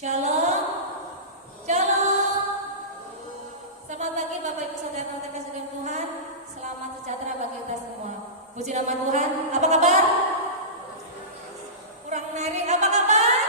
Shalom, shalom. Selamat pagi Bapak Ibu Saudara terkasih Tuhan. Selamat sejahtera bagi kita semua. Puji nama Tuhan. Apa kabar? Kurang menarik. Apa kabar?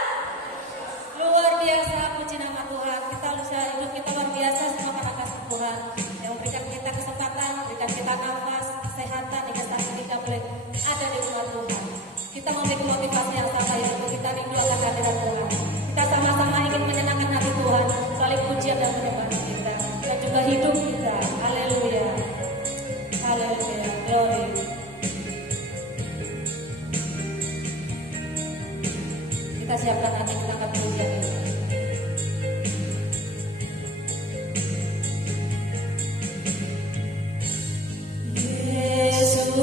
Luar biasa. Puji nama Tuhan. Kita usaha hidup kita luar biasa semua karena kasih Tuhan yang memberikan kita kesempatan, memberikan kita nafas, kesehatan, hingga saat ini kita boleh ada di rumah Tuhan. Kita memiliki motivasi yang sama, yaitu kita rindu akan kehadiran Tuhan. Kita sama-sama ingin menyenangkan hati Tuhan, saling pujian dan menyembah kita, dan juga hidup kita. Haleluya, haleluya, glory. Kita siapkan hati kita akan pujian ini. Keajaiban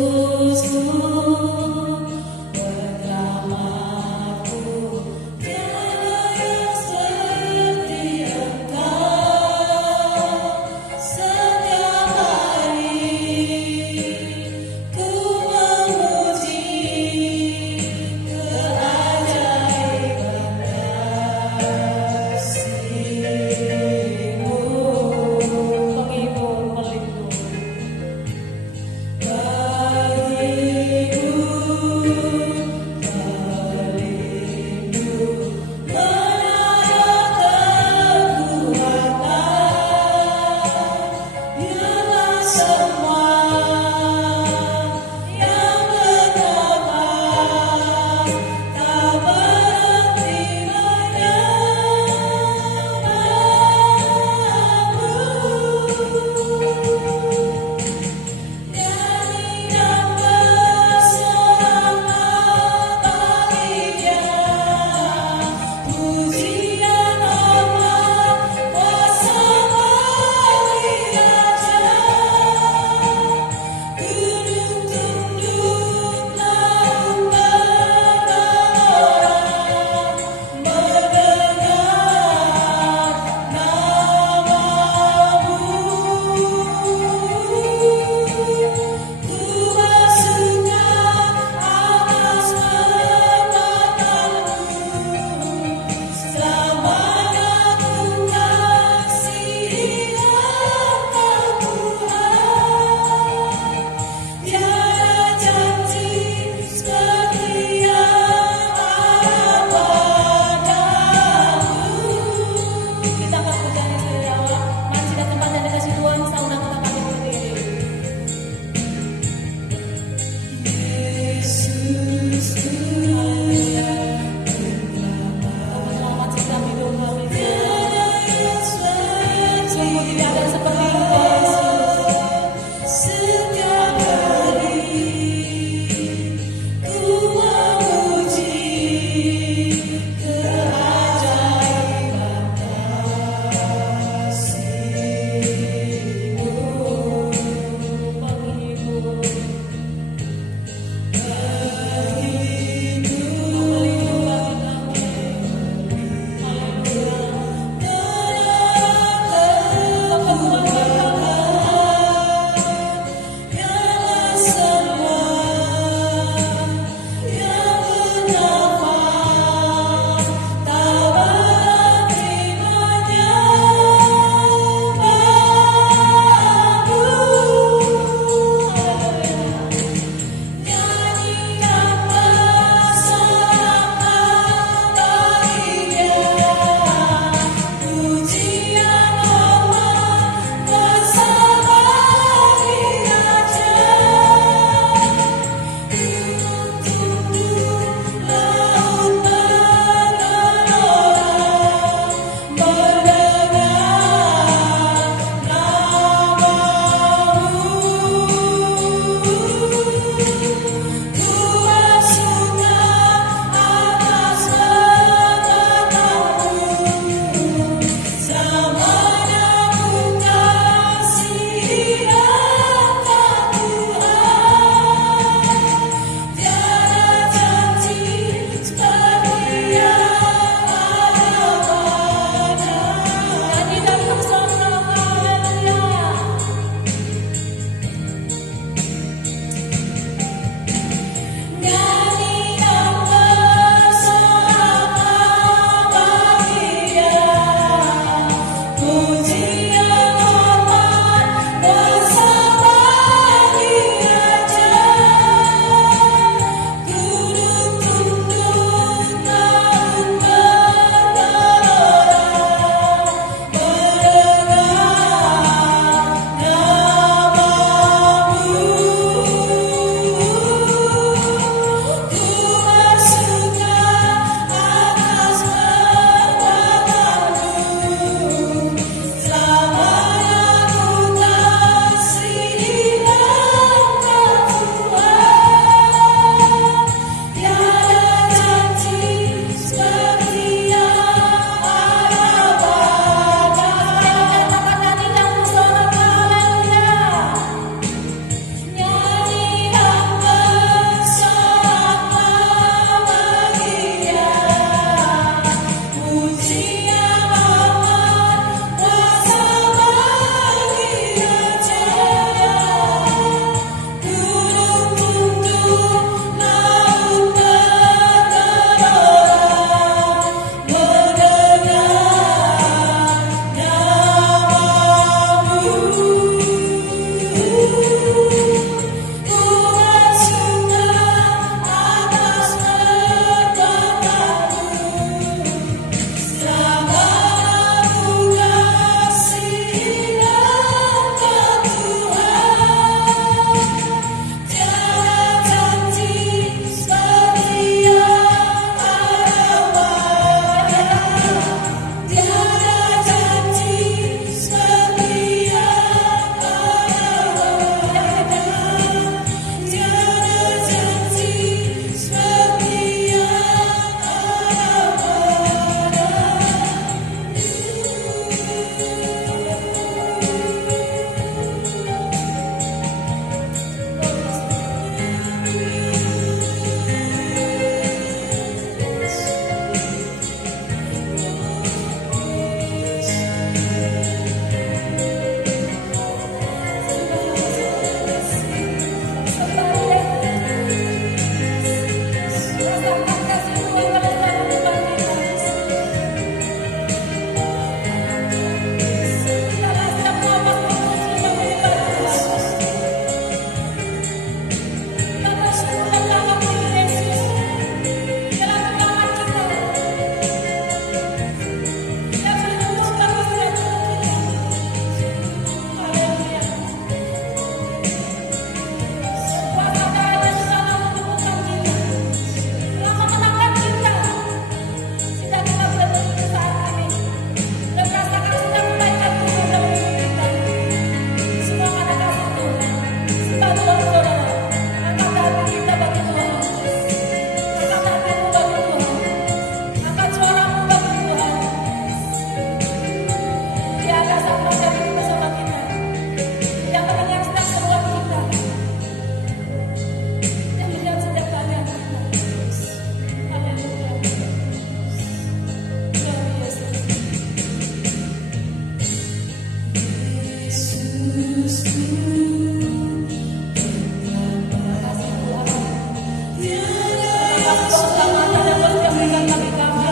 kasih keutamaan dan berkat yang berikan bagi kami.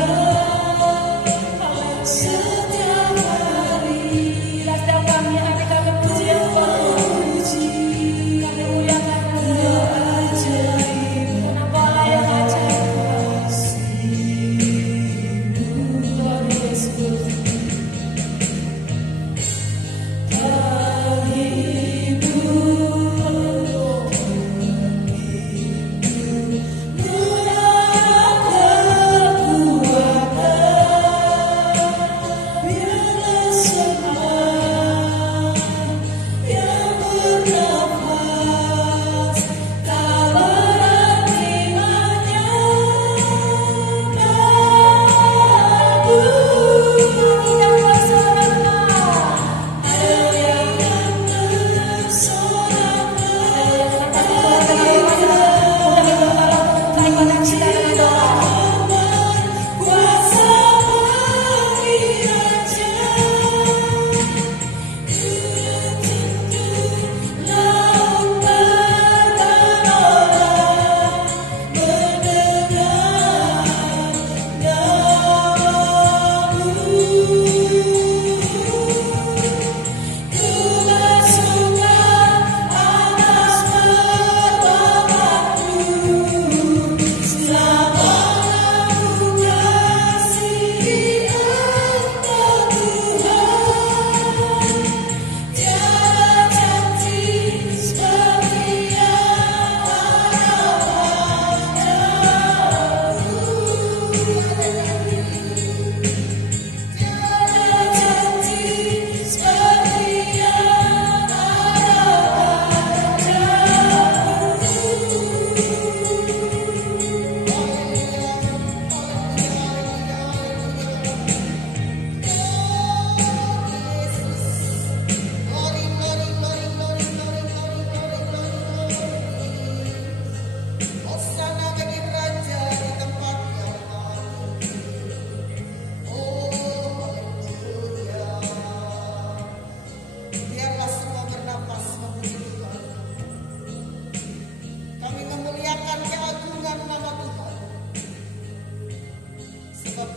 Bila setiap kami hari kami puji Engkau Tuhan. Kami muliakan Tuhan. Karena Engkau yang ajaib Tuhan Yesus.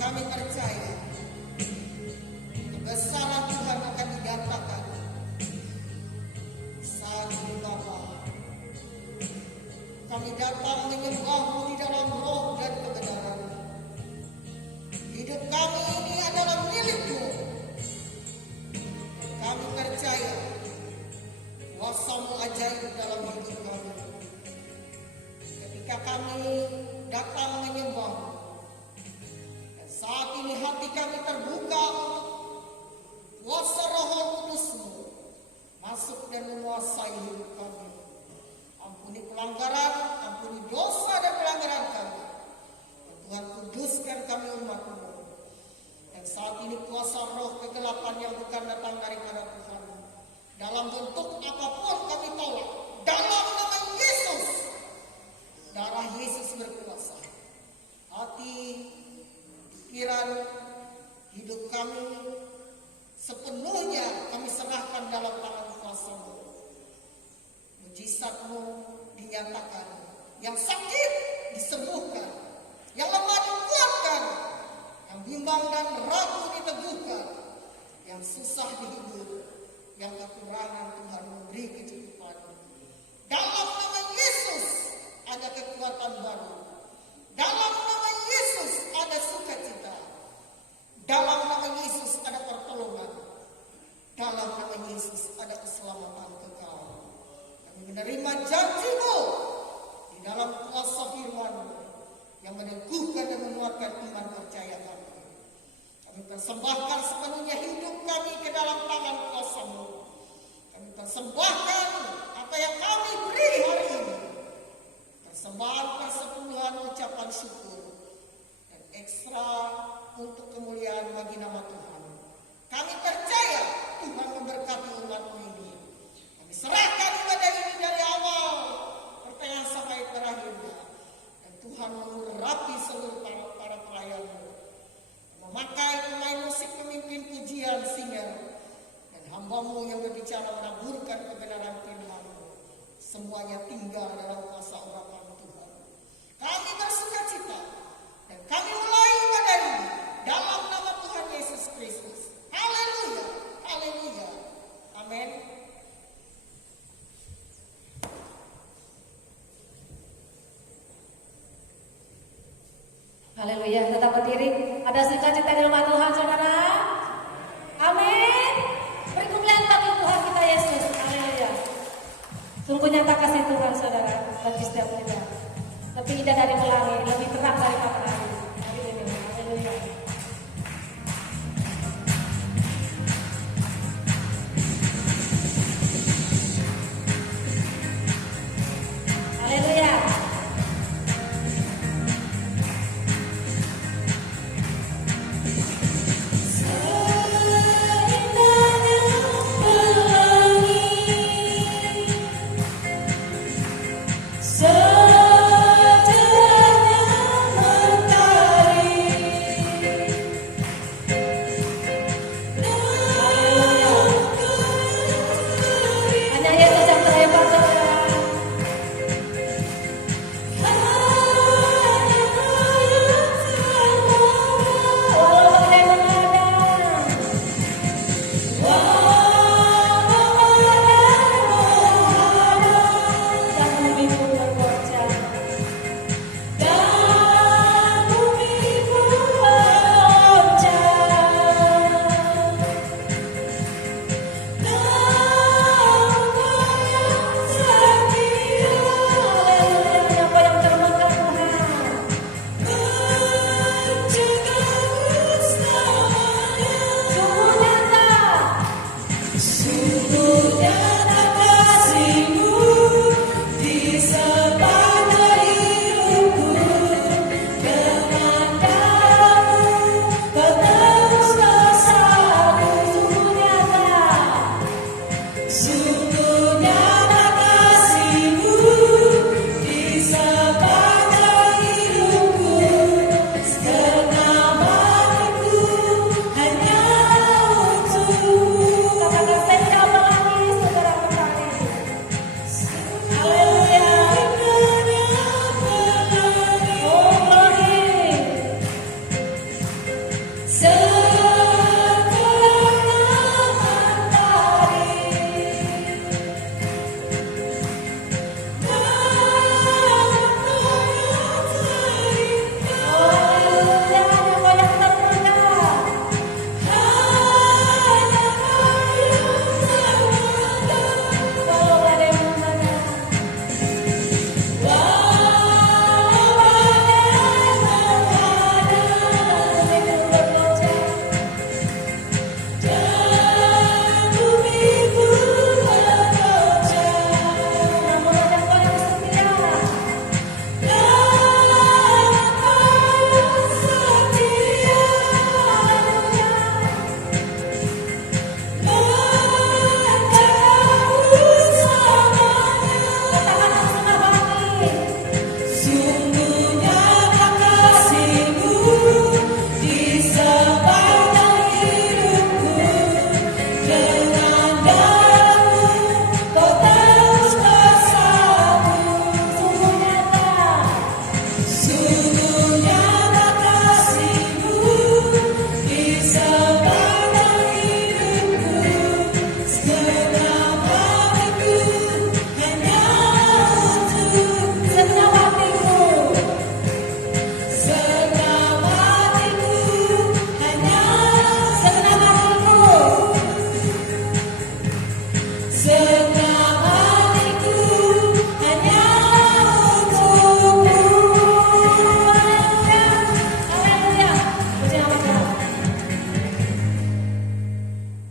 Kami percaya kebesaran Tuhan akan dinyatakan saat ini Bapa. Kami datang menyembah-Mu di dalam roh dan kebenaran. Hidup kami ini adalah milik-Mu. Kami percaya kuasa-Mu ajaib dalam hidup kami. Ketika kami datang menyembah-Mu, saat ini hati kami terbuka, kuasa Roh Kudus-Mu masuk dan menguasai hidup kami. Ampuni pelanggaran, ampuni dosa dan pelanggaran kami. Tuhan kuduskan kami umat-Mu. Dan saat ini kuasa roh kegelapan yang bukan datang daripada Tuhan, dalam bentuk apapun kami tolak. Dalam nama Yesus, darah Yesus berkuasa. Hati, pikiran, hidup kami sepenuhnya kami serahkan dalam tangan kuasa-Mu. Mujizat-Mu dinyatakan, yang sakit disembuhkan, yang lemah dikuatkan, yang bimbang dan ragu diteguhkan, yang susah dihibur, yang kekurangan Tuhan memberi kecukupan. Dalam nama Yesus ada kekuatan baru. Dalam nama Yesus ada sukacita. Dalam nama Yesus ada pertolongan. Dalam nama Yesus ada keselamatan kekal. Kami menerima janji-Mu di dalam kuasa firman-Mu yang meneguhkan dan menguatkan iman percaya kami. Kami persembahkan sepenuhnya hidup kami ke dalam tangan kuasa-Mu. Kami persembahkan apa yang kami beri hari ini. Persembahan persepuluhan ucapan syukur dan ekstra untuk kemuliaan bagi nama Tuhan. Kami percaya Tuhan memberkati umat-Mu ini. Kami serahkan ibadah ini dari awal pertengahan sampai terakhirnya. Dan Tuhan mengurapi seluruh para pelayan-Mu. Memakai pemain musik, pemimpin pujian, singer, dan hamba-Mu yang berbicara menaburkan kebenaran firman-Mu. Semuanya tinggal dalam kuasa urapan Tuhan. Kami bersuka cita Haleluya, tetap berdiri. Ada sukacita di rumah Tuhan, saudara. Amin. Beri kemuliaan bagi Tuhan kita Yesus. Haleluya. Sungguh nyata kasih Tuhan, saudara, bagi setiap kita. Lebih indah dari pelangi, lebih terang dari matahari. Haleluya. Haleluya. Haleluya. Hanya Yesus yang terhebat, saudara. Walau badai menghadang, dan bumi pun bergoncang. Haleluya, siapa yang termohon Tuhan? Sungguh nyata kasih-Mu di sepanjang hidupku. Dengan darah-Mu Kau tebus dosaku. Sungguh nyata kasih-Mu di sepanjang hidupku. Segenap hatiku hanya untuk-Mu. Katakan saya tidak mau lagi, saudara kembali. Haleluya. Oh, glory. Haleluya, siapa yang termuda? Walau badai menghadang, bumi pun bergoncang. Namun ada Kau yang setia. Katakan segenap hati. Sungguh nyata kasih-Mu di sepanjang hidupku. Dengan darah-Mu Kau tebus dosaku. Sungguh nyata kasih-Mu di sepanjang hidupku. Segenap hatiku hanya untuk-Mu. Segenap hatiku. Segenap hatiku hanya segenap hatiku. Segenap hatiku hanya untuk-Mu. Haleluya. Haleluya. Puji nama Tuhan.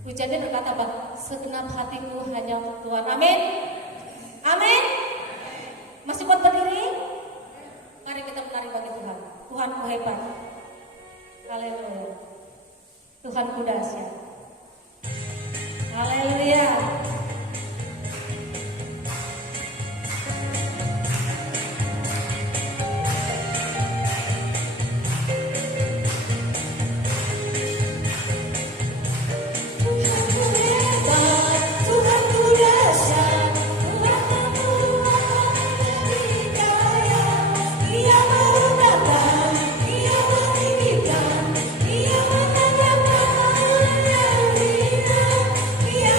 Pujiannya berkata apa? Segenap hatiku hanya untuk Tuhan. Amin. Amin. Masih kuat berdiri? Mari kita menari bagi Tuhan. Tuhanku hebat. Haleluya. Tuhanku dahsyat. Haleluya. Tuhanku hebat, Tuhanku dahsyat, Tuhanku dikaya. Ia merendahkan, Ia meninggikan, Ia menegakkan yang hina, Ia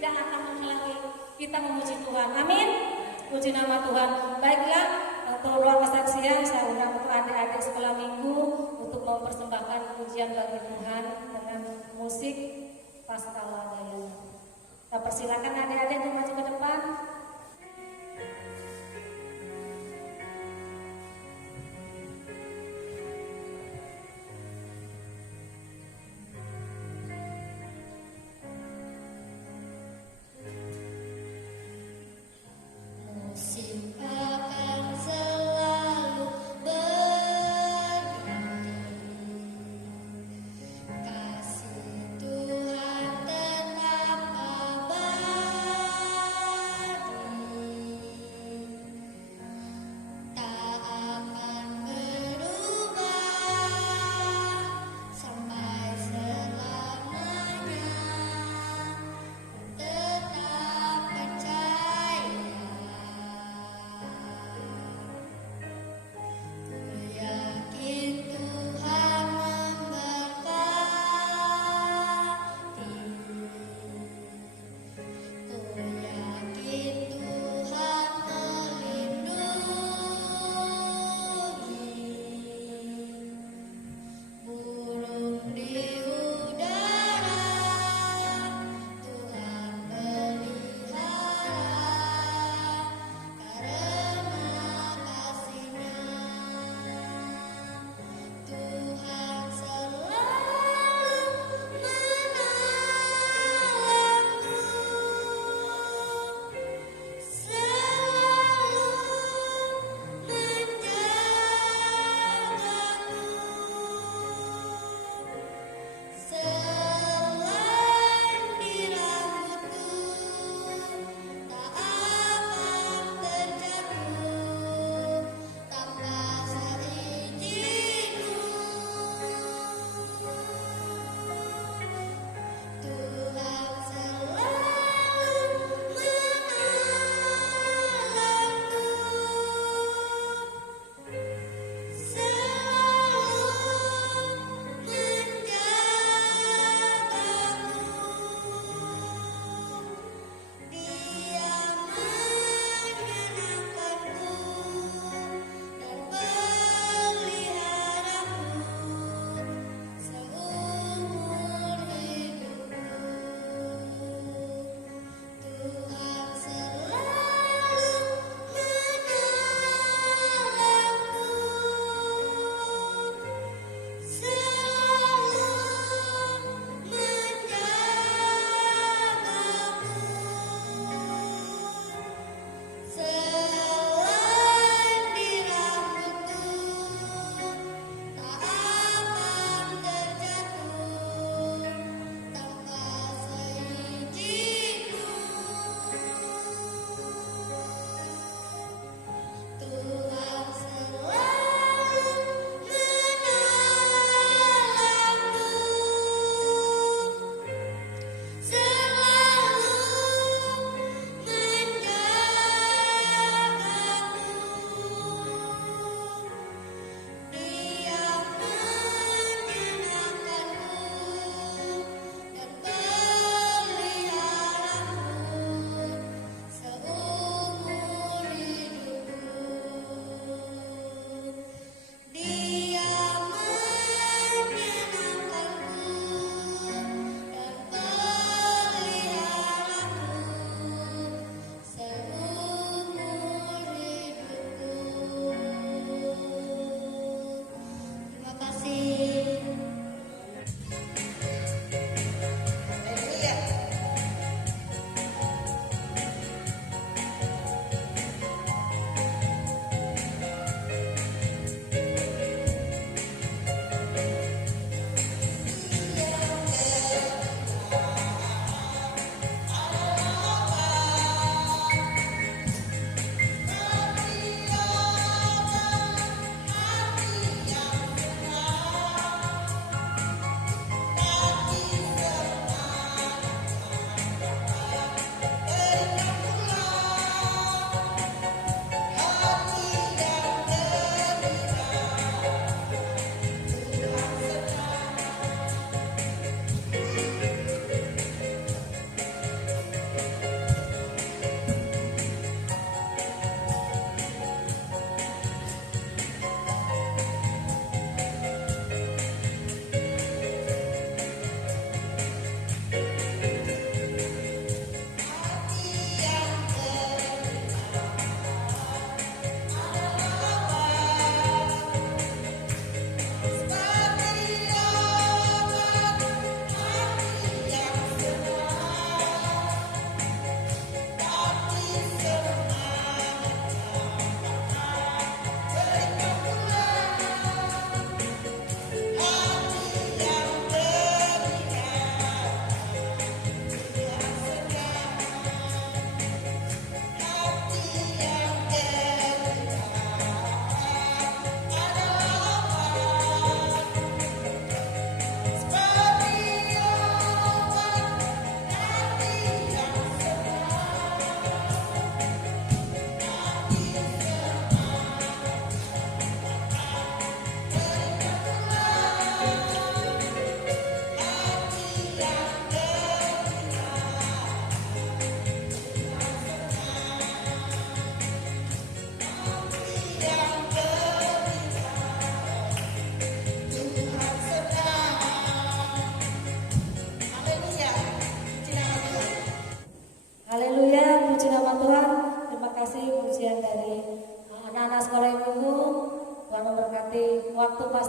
tidak akan menghalangi kita memuji Tuhan. Amin. Puji nama Tuhan. Baiklah, untuk ruang kesaksian saya undang untuk adik-adik sekolah minggu untuk mempersembahkan pujian bagi Tuhan dengan musik Paskala Daya. Kita persilakan adik-adik untuk maju ke depan. Musim akan selalu berganti, kasih Tuhan tetap abadi.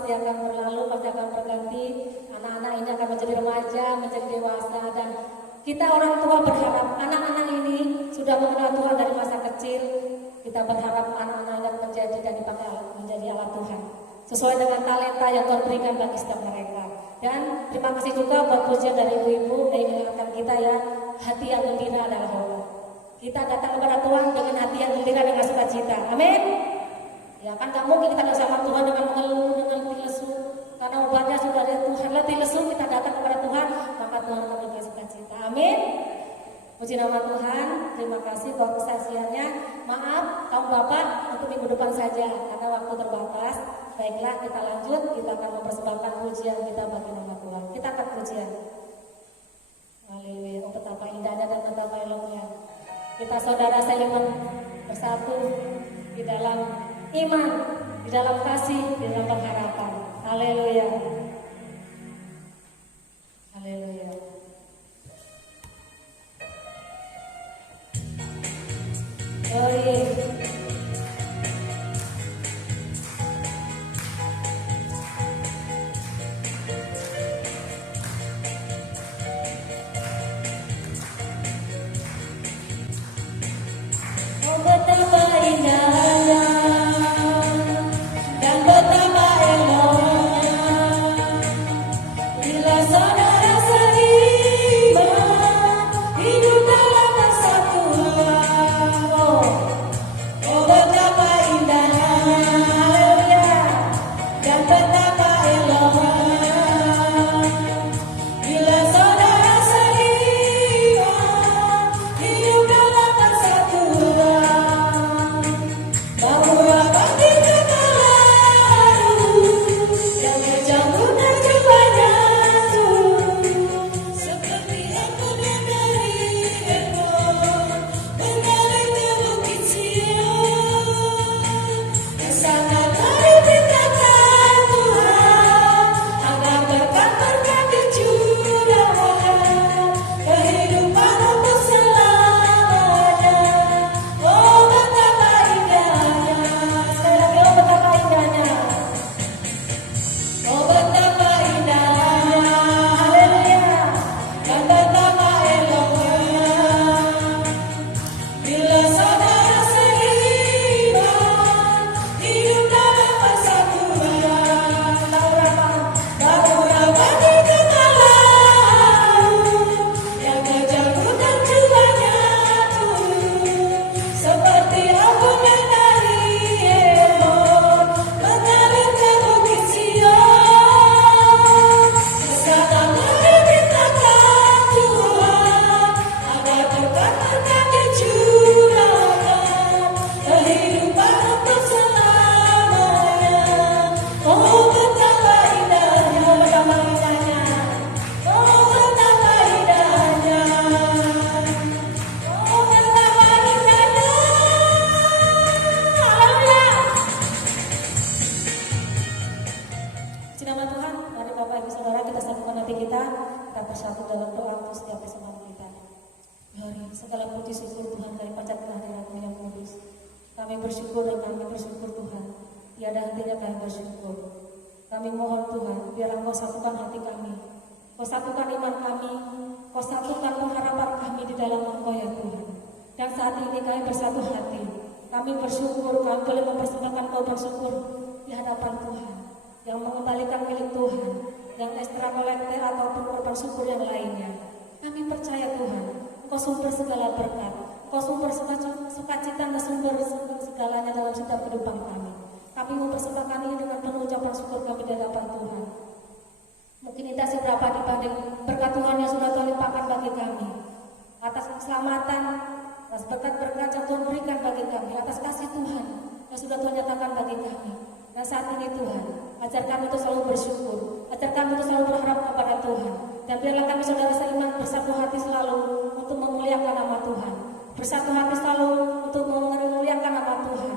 pasti akan berlalu, pasti akan berganti. Anak-anak ini akan menjadi remaja, menjadi dewasa, dan kita orang tua berharap anak-anak ini sudah mengenal Tuhan dari masa kecil. Kita berharap anak-anak ini menjadi dan dipakai menjadi alat Tuhan sesuai dengan talenta yang Tuhan berikan bagi setiap mereka. Dan terima kasih juga buat pujian dari ibu-ibu yang mengingatkan kita ya, hati yang gembira adalah Allah. Kita datang kepada Tuhan dengan hati yang gembira, dengan sukacita. Amin. Ya kan gak mungkin kita datang sama Tuhan dengan mengeluh, dengan letih lesu. Karena obatnya sudah dari Tuhan. Letih lesu kita datang kepada Tuhan, maka Tuhan akan memberikan sukacita. Amin. Puji nama Tuhan. Terima kasih buat kesaksiannya. Maaf kaum bapak untuk minggu depan saja karena waktu terbatas. Baiklah, kita lanjut. Kita akan mempersembahkan pujian kita bagi nama Tuhan. Kita akan pujian. Haleluya. Oh, betapa indahnya dan betapa eloknya. Kita saudara saling bersatu di dalam iman, di dalam kasih, di dalam pengharapan. Haleluya. Haleluya. Glory. Oh, betapa indahnya dan betapa eloknya bila saudara seiman hidup dalam persatuan. Oh, betapa indahnya, haleluya, dan betapa eloknya bila saudara seiman hidup dalam persatuan. Bahu apa kita lalu yang bercampur dan jiwanya seperti aku dari Hebron mengalir ke bukit Sion. Kesana mari pintakan Tuhan agar berkat-berkat dicurahkan kehidupan untuk selamanya. Oh, betapa indahnya, sekali lagi, oh betapa indahnya, oh betapa indahnya, haleluya, dan betapa eloknya bila saudara seiman hidup dalam persatuan. Baru rapat kita lalu yang terjangkut dan jiwanya turun seperti abu dari Hebron mengalir ke bukit Sion. Kesana mari pintakan Tuhan agar berkat-berkat dicurahkan kehidupan untuk selamanya. Oh, betapa indahnya, betapa indahnya, oh betapa indahnya, oh betapa indahnya, haleluya. Puji nama Tuhan. Mari Bapak Ibu Saudara kita satukan hati kita bersatu dalam doa untuk setiap persembahan kita. Mari segala puji syukur Tuhan kami panjatkan hadirat-Mu yang kudus. Kami bersyukur dan kami bersyukur Tuhan. Tiada hentinya kami bersyukur. Kami mohon Tuhan, biar Engkau satukan hati kami. Kau satukan iman kami. Kau satukan pengharapan kami di dalam Engkau ya Tuhan. Dan saat ini kami bersatu hati. Kami bersyukur, kami boleh mempersembahkan Kau bersyukur di hadapan Tuhan. Yang mengembalikan milik Tuhan, yang ekstra kolektor ataupun korban syukur yang lainnya. Kami percaya Tuhan, Engkau sumber segala berkat, Engkau sumber sukacita dan sumber segalanya dalam setiap kehidupan kami. Kami mempersembahkan ini dengan penuh ucapan syukur kami di hadapan Tuhan. Mungkin tidak seberapa dibanding berkat Tuhan yang sudah Tuhan limpahkan bagi kami, atas keselamatan, atas berkat-berkat yang Tuhan berikan bagi kami, atas kasih Tuhan yang sudah Tuhan nyatakan bagi kami. Dan saat ini Tuhan, ajar kami untuk selalu bersyukur, ajar kami untuk selalu berharap kepada Tuhan. Dan biarlah kami saudara seiman bersatu hati selalu untuk memuliakan nama Tuhan, bersatu hati selalu untuk memuliakan nama Tuhan,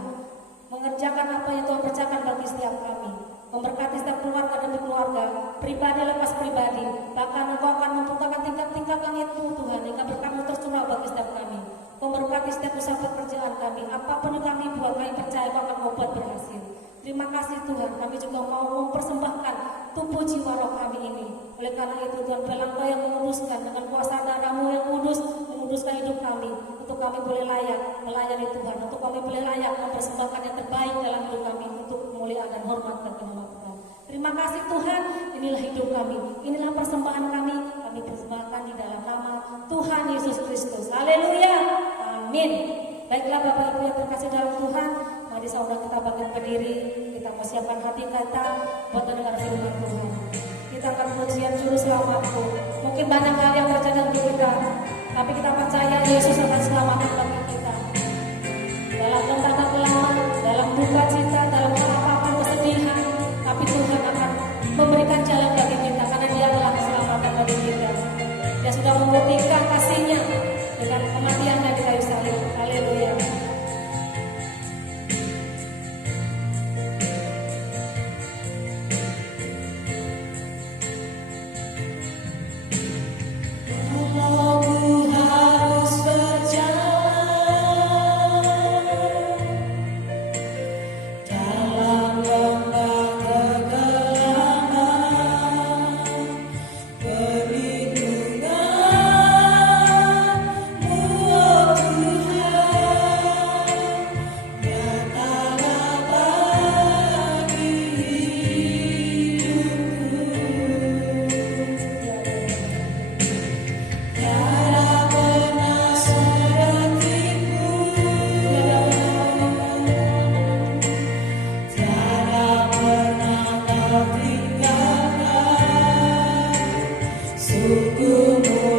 mengerjakan apa yang Tuhan kerjakan bagi setiap kami, memberkati setiap keluarga demi keluarga, pribadi lepas pribadi. Bahkan Engkau akan membukakan tingkat-tingkat langit-Mu Tuhan, hingga berkat-Mu tercurah bagi setiap kami. Memberkati setiap usaha pekerjaan kami, apapun yang kami buat, kami percaya Kau akan membuat berhasil. Terima kasih Tuhan, kami juga mau mempersembahkan tubuh jiwa roh kami ini. Oleh karena itu Tuhan, biarlah Engkau yang menguduskan dengan kuasa darah-Mu yang kudus, menguduskan hidup kami, untuk kami boleh layak melayani Tuhan, untuk kami boleh layak mempersembahkan yang terbaik dalam hidup kami, untuk kemuliaan dan hormat bagi nama Tuhan. Terima kasih Tuhan, inilah hidup kami, inilah persembahan kami persembahkan di dalam nama Tuhan Yesus Kristus. Haleluya, amin. Baiklah Bapak Ibu yang terkasih dalam Tuhan, mari saudara kita bangkit berdiri, kita persiapkan hati kita buat mendengar firman Tuhan. Kita akan pujian juru selamatku. Mungkin banyak hal yang terjadi dalam hidup kita, tapi kita percaya Yesus akan selamatkan bagi kita. Dalam lembah kelam, dalam duka cita, dalam apapun kesedihan, tapi Tuhan akan memberikan jalan bagi kita karena Dia adalah keselamatan bagi kita. Dia sudah membuktikan kasih-Nya dengan kematian-Nya di kayu salib. Haleluya. Tuhan,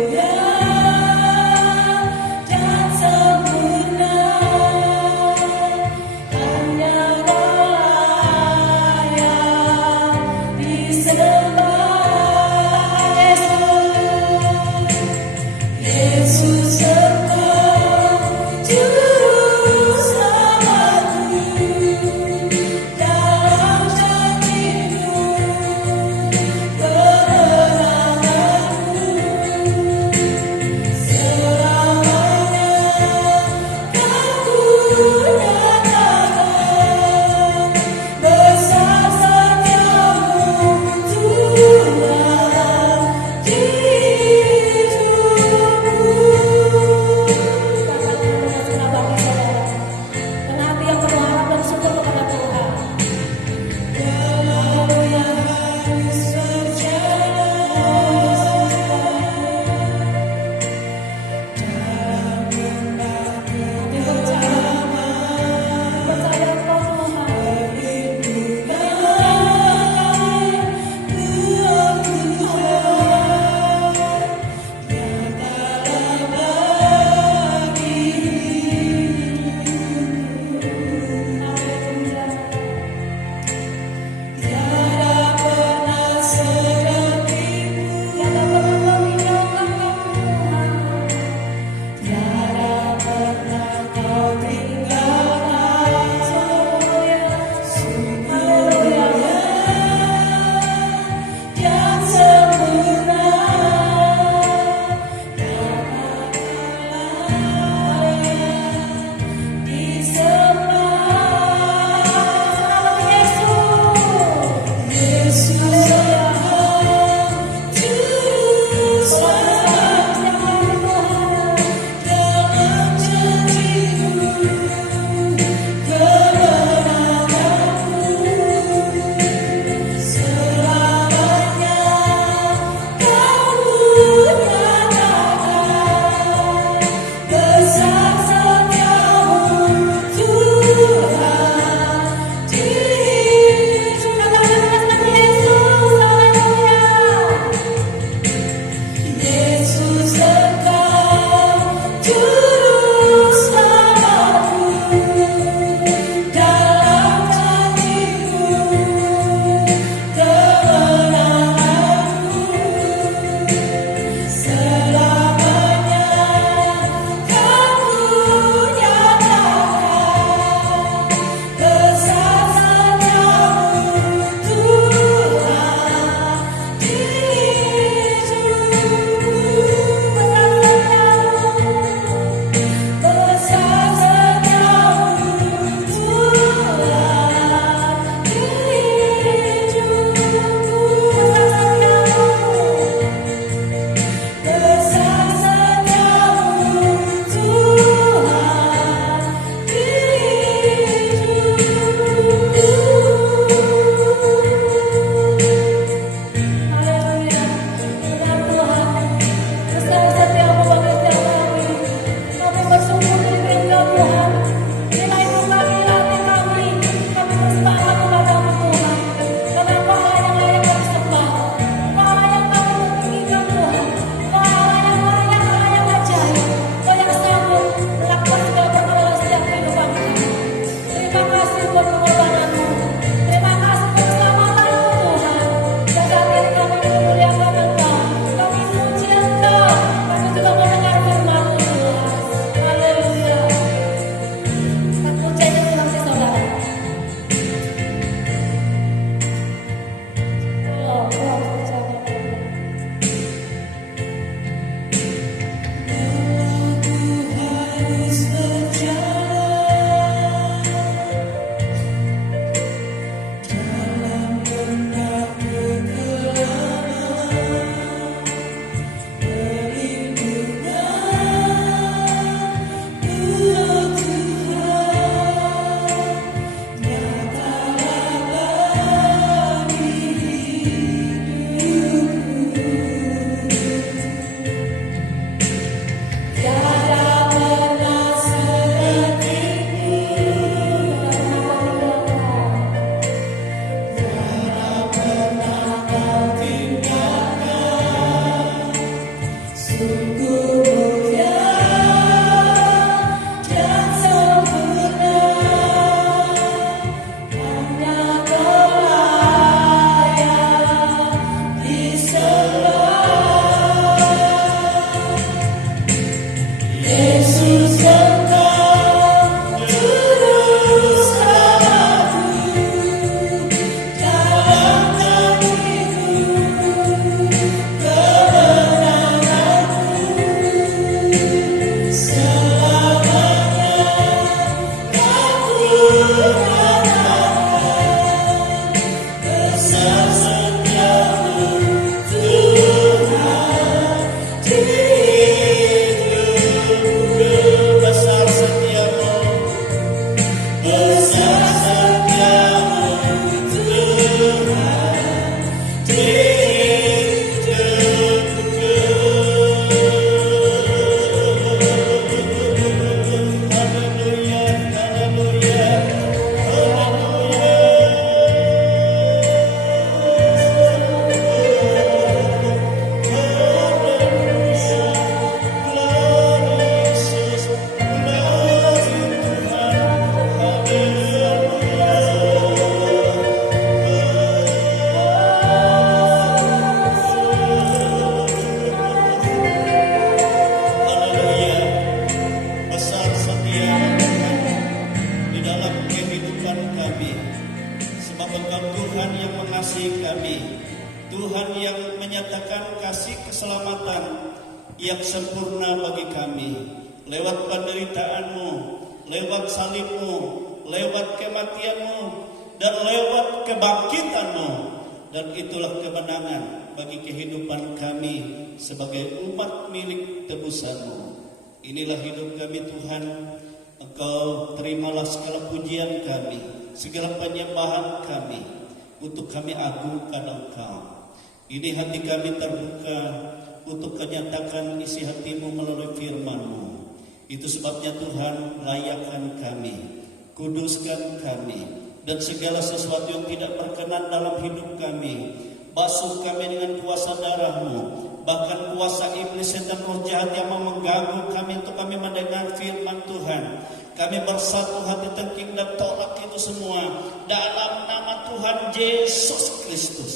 Yesus Engkau terus aku dalam hatiku, kemenanganku selamanya. Aku rasakan besar setiamu Tuhan di hidupku. Besar setiamu, besar setiamu Tuhan di hidupku. Haleluya, haleluya, haleluya. Besar setia Tuhan di dalam kehidupan kami, sebab Engkau Tuhan yang mengasihi kami, Tuhan yang menyatakan kasih keselamatan yang sempurna bagi kami lewat penderitaan-Mu, lewat salib-Mu, lewat kematian-Mu, dan lewat kebangkitan-Mu. Dan itulah kemenangan bagi kehidupan kami sebagai umat milik tebusan-Mu. Inilah hidup kami Tuhan. Engkau terimalah segala pujian kami, segala penyembahan kami, untuk kami agungkan Engkau. Ini hati kami terbuka untuk menyatakan isi hati-Mu melalui firman-Mu. Itu sebabnya Tuhan, layakkan kami, kuduskan kami, dan segala sesuatu yang tidak berkenan dalam hidup kami, basuh kami dengan kuasa darah-Mu, bahkan kuasa iblis setan roh jahat yang mau mengganggu kami untuk kami mendengar firman Tuhan. Kami bersatu hati tengking dan tolak itu semua dalam nama Tuhan Yesus Kristus.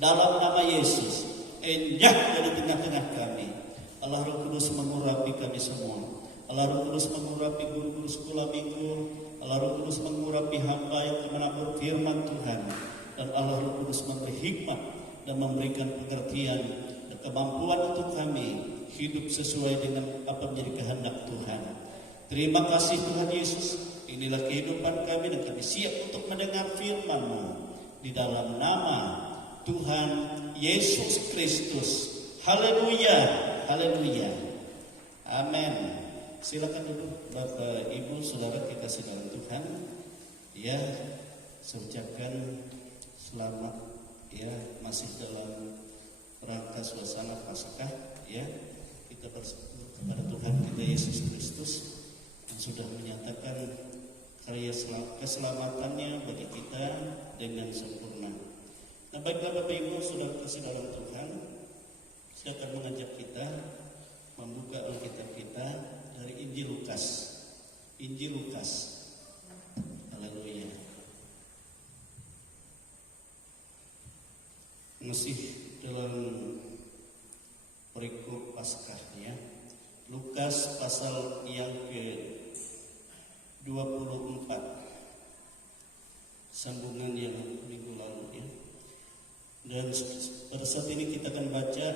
Dalam nama Yesus, enyah dari tengah-tengah kami. Allah Roh Kudus mengurapi kami semua. Allah Roh Kudus mengurapi guru-guru sekolah minggu. Allah Roh Kudus mengurapi hamba yang menabur firman Tuhan. Dan Allah Roh Kudus memberi hikmat dan memberikan pengertian dan kemampuan untuk kami hidup sesuai dengan apa menjadi kehendak Tuhan. Terima kasih Tuhan Yesus. Inilah kehidupan kami dan kami siap untuk mendengar firman-Mu di dalam nama Tuhan Yesus Kristus. Haleluya, haleluya, amin. Silakan duduk Bapak Ibu Saudara kita dalam Tuhan. Ya, saya ucapkan selamat ya, masih dalam rangka suasana Paskah ya. Kita bersyukur kepada Tuhan kita Yesus Kristus yang sudah menyatakan karya keselamatannya bagi kita dengan sempurna. Nah, baiklah Bapak Ibu Saudara kasih dalam Tuhan, saya akan mengajak kita membuka Alkitab kita dari Injil Lukas. Injil Lukas. Haleluya. Masih dalam perikop Paskah ya. Lukas pasal yang ke-24. Sambungan yang minggu lalu ya. Dan pada saat ini kita akan baca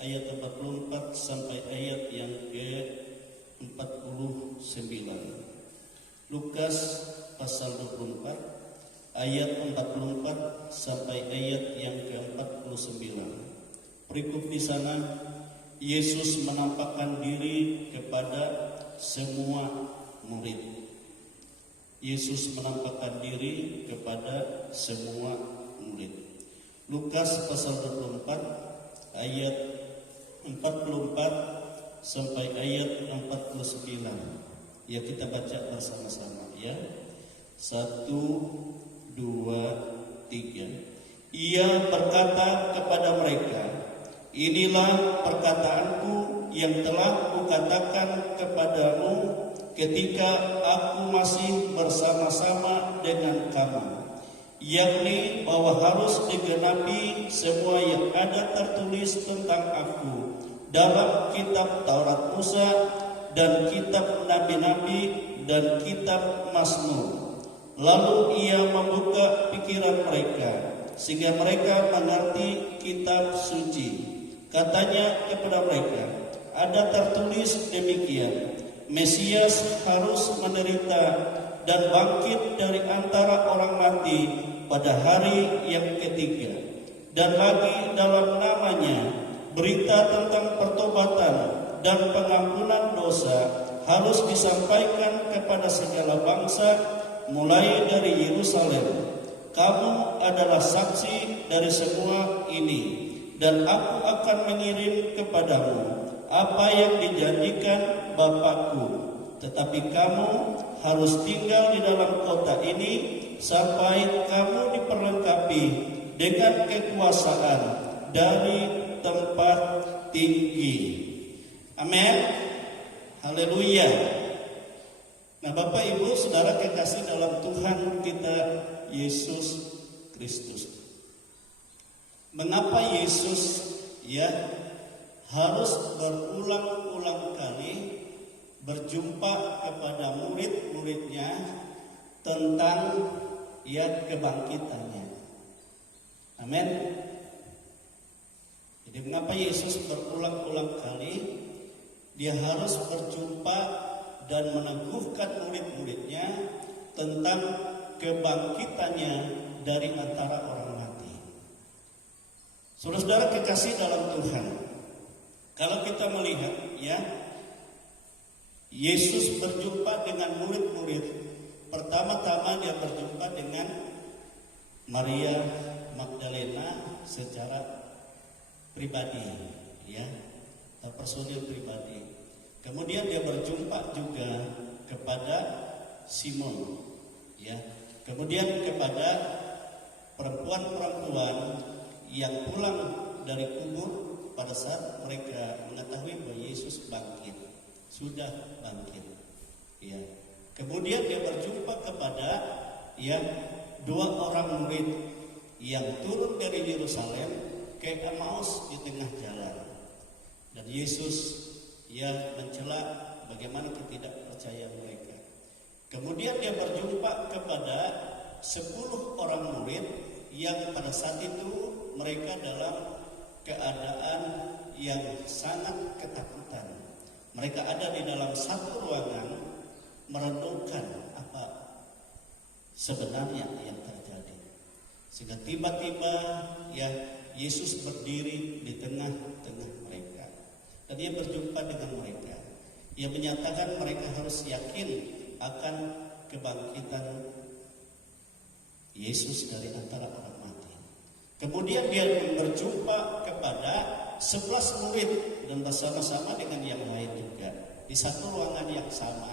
ayat 44 sampai ayat yang ke-49. Lukas pasal 24 ayat 44 sampai ayat yang ke-49. Perikop di sana Yesus menampakkan diri kepada semua murid. Yesus menampakkan diri kepada semua murid. Lukas pasal 24 ayat 44 sampai ayat 49. Ya, kita baca bersama-sama ya. 1, 2, 3. Ia berkata kepada mereka, inilah perkataanku yang telah kukatakan kepadamu ketika aku masih bersama-sama dengan kamu, yakni bahwa harus digenapi semua yang ada tertulis tentang aku dalam kitab Taurat Musa dan kitab nabi-nabi dan kitab Mazmur. Lalu ia membuka pikiran mereka sehingga mereka mengerti kitab suci. Katanya kepada mereka, ada tertulis demikian, Mesias harus menderita dan bangkit dari antara orang mati pada hari yang ketiga. Dan lagi dalam namanya berita tentang pertobatan dan pengampunan dosa harus disampaikan kepada segala bangsa mulai dari Yerusalem. Kamu adalah saksi dari semua ini, dan aku akan mengirim kepadamu apa yang dijanjikan Bapakku. Tetapi kamu harus tinggal di dalam kota ini sampai kamu diperlengkapi dengan kekuasaan dari tempat tinggi. Amin. Haleluya. Nah, Bapak Ibu Saudara kekasih dalam Tuhan kita Yesus Kristus. Mengapa Yesus harus berulang-ulang kali berjumpa kepada murid-muridnya tentang kebangkitannya? Amin. Jadi mengapa Yesus berulang-ulang kali dia harus berjumpa dan meneguhkan murid-muridnya tentang kebangkitannya dari antara orang mati? Saudara-saudara kekasih dalam Tuhan, kalau kita melihat Yesus berjumpa dengan murid-murid, pertama-tama dia berjumpa dengan Maria Magdalena secara pribadi, atau personil pribadi. Kemudian dia berjumpa juga kepada Simon, kemudian kepada perempuan-perempuan yang pulang dari kubur pada saat mereka mengetahui bahwa Yesus sudah bangkit. Kemudian dia berjumpa kepada dua orang murid yang turun dari Yerusalem ke Emmaus di tengah jalan, dan Yesus mencela bagaimana ketidakpercayaan mereka. Kemudian dia berjumpa kepada 10 orang murid yang pada saat itu mereka dalam keadaan yang sangat ketakutan. Mereka ada di dalam satu ruangan merenungkan apa sebenarnya yang terjadi. Sehingga tiba-tiba Yesus berdiri di tengah-tengah mereka. Dan dia berjumpa dengan mereka. Ia menyatakan mereka harus yakin akan kebangkitan Yesus dari antara orang mati. Kemudian dia berjumpa kepada 11 murid dan bersama-sama dengan yang lain juga di satu ruangan yang sama.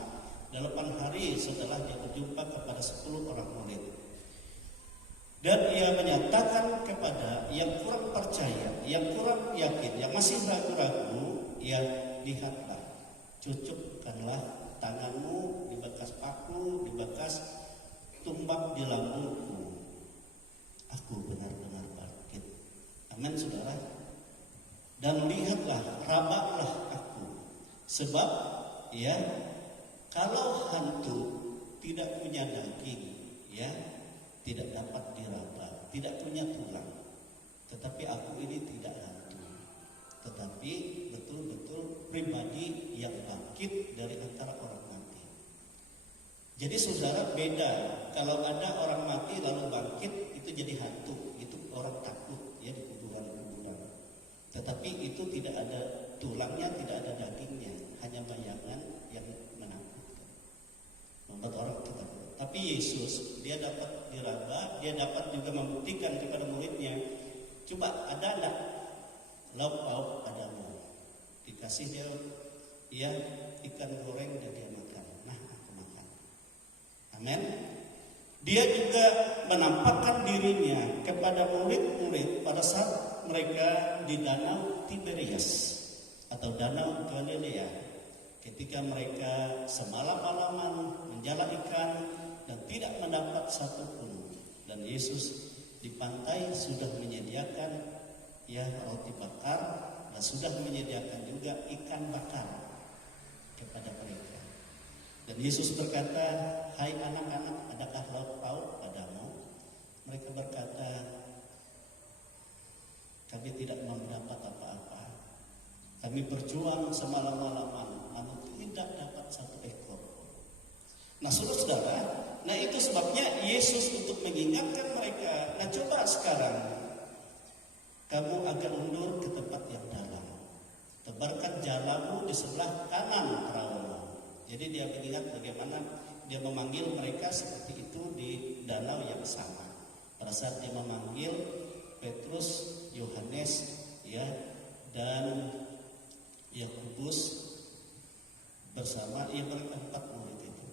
8 hari setelah dia berjumpa kepada 10 orang murid. Dan ia menyatakan kepada yang kurang percaya, yang kurang yakin, yang masih ragu-ragu, lihatlah, cucukkanlah tanganmu di bekas paku, di bekas tumbak di lambungku. Aku benar-benar bangkit. Amin, saudara. Dan lihatlah, rabaklah aku. Sebab kalau hantu tidak punya daging, tidak dapat diraba, tidak punya tulang. Tetapi aku ini tidak hantu, tetapi betul-betul pribadi yang bangkit dari antara orang mati. Jadi saudara, beda kalau ada orang mati lalu bangkit, itu jadi hantu, itu orang takut di kuburan-kuburan. Tetapi itu tidak ada tulangnya, tidak ada dagingnya, hanya bayangan yang menakutkan, membuat orang takut. Tapi Yesus, dia dapat diraba, dia dapat juga membuktikan kepada muridnya, coba ada enggak lauk pauk padamu? Dikasih dia ikan goreng dan dia makan. Nah, aku makan. Amin. Dia juga menampakkan dirinya kepada murid-murid pada saat mereka di danau Tiberias atau danau Galilea, ketika mereka semalam-malaman menjala ikan dan tidak mendapat satupun, dan Yesus di pantai sudah menyediakan roti bakar dan sudah menyediakan juga ikan bakar kepada Dan Yesus berkata, "Hai anak-anak, adakah lauk pauk padamu?" Mereka berkata, "Kami tidak mendapat apa-apa. Kami berjuang semalam-malaman, namun tidak dapat satu ekor." Nah, saudara-saudara, nah itu sebabnya Yesus untuk mengingatkan mereka. Nah, coba sekarang kamu agak undur ke tempat yang dalam. Tebarkan jalamu di sebelah kanan perahumu. Jadi dia mengingat bagaimana dia memanggil mereka seperti itu di danau yang sama. Pada saat dia memanggil Petrus, Yohanes, ya, dan Yakobus bersama mereka 4 murid itu.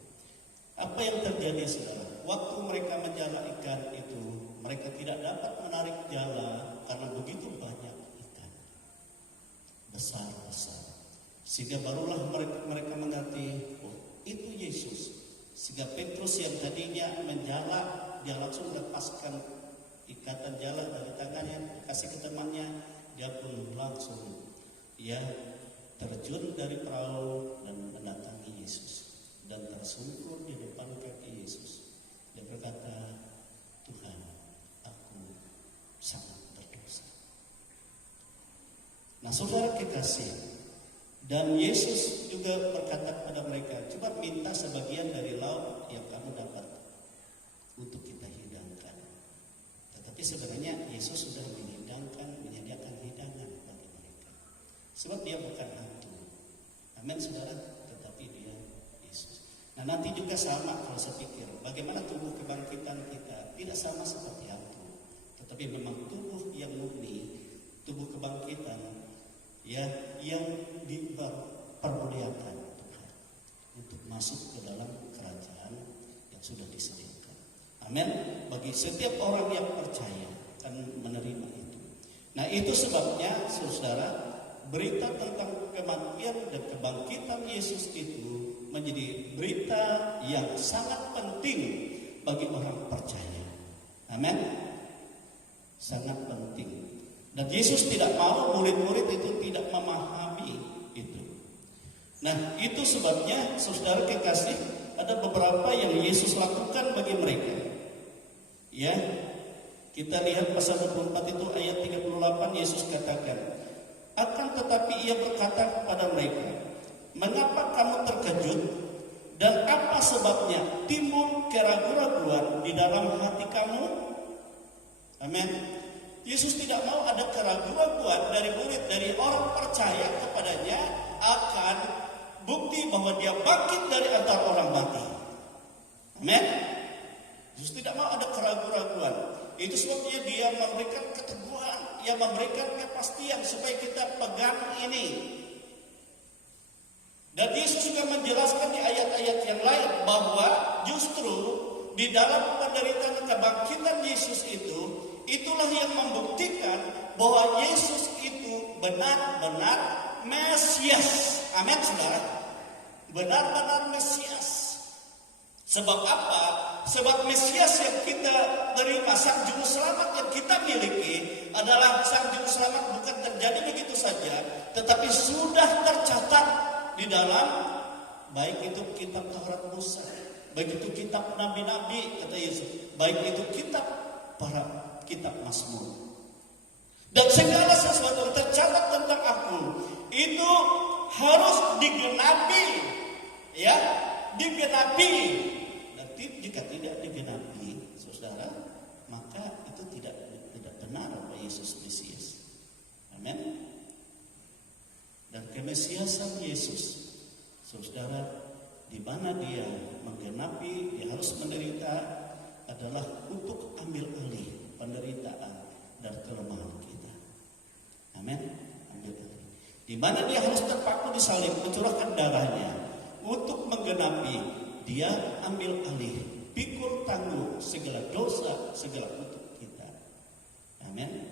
Apa yang terjadi, saudara? Waktu mereka menjala ikan itu, mereka tidak dapat menarik jala karena begitu banyak ikan besar-besar. Sehingga barulah mereka mengerti, oh itu Yesus. Sehingga Petrus yang tadinya menjala, dia langsung lepaskan ikatan jala dari tangannya, kasih ke temannya, dia pun langsung terjun dari perahu dan mendatangi Yesus dan tersungkur di depan kaki Yesus. Dia berkata, "Tuhan, aku sangat berdosa." Nah, saudara kekasih, dan Yesus juga berkata kepada mereka, "Coba minta sebagian dari lauk yang kamu dapat untuk kita hidangkan." Tetapi sebenarnya Yesus sudah menyediakan hidangan bagi mereka. Sebab dia bukan hantu. Amin, saudara. Tetapi dia Yesus. Nah, nanti juga sama kalau saya pikir, bagaimana tubuh kebangkitan kita tidak sama seperti hantu. Tetapi memang tubuh yang murni, tubuh kebangkitan yang dipermuliakan Tuhan untuk masuk ke dalam kerajaan yang sudah disediakan. Amin. Bagi setiap orang yang percaya dan menerima itu. Nah, itu sebabnya saudara, berita tentang kematian dan kebangkitan Yesus itu menjadi berita yang sangat penting bagi orang percaya. Amin. Sangat penting. Dan Yesus tidak mau murid-murid itu tidak memahami itu. Nah, itu sebabnya saudara kekasih, ada beberapa yang Yesus lakukan bagi mereka. Ya, kita lihat pasal 24 itu ayat 38, Yesus katakan, "Akan tetapi ia berkata kepada mereka, mengapa kamu terkejut? Dan apa sebabnya timbul keraguan-raguan di dalam hati kamu?" Amin. Yesus tidak mau ada keraguan-raguan dari murid, dari orang percaya kepadanya akan bukti bahwa dia bangkit dari antara orang mati. Amin. Yesus tidak mau ada keraguan-raguan. Itu sebabnya dia memberikan keteguhan, dia memberikan kepastian supaya kita pegang ini. Dan Yesus juga menjelaskan di ayat-ayat yang lain bahwa justru di dalam penderitaan kebangkitan Yesus itu, itulah yang membuktikan bahwa Yesus itu benar-benar Mesias. Amin, saudara. Benar-benar Mesias. Sebab apa? Sebab Mesias yang kita terima, Sang Juru Selamat yang kita miliki adalah Sang Juru Selamat bukan terjadi begitu saja, tetapi sudah tercatat di dalam baik itu kitab Taurat Musa, baik itu kitab nabi-nabi, kata Yesus, baik itu kitab Mazmur. Dan segala sesuatu yang tercatat tentang aku itu harus digenapi, ya, digenapi. Dan jika tidak digenapi, saudara, maka itu tidak benar bahwa Yesus Mesias. Amin. Dan kemesiasan Yesus, saudara, di mana dia menggenapi, dia harus menderita, adalah untuk ambil alih penderitaan dan kelemahan kita. Amin. Ambil alih. Di mana dia harus terpaku di salib, mencurahkan darahnya untuk menggenapi, dia ambil alih, pikul tanggung segala dosa, segala kutuk kita. Amin.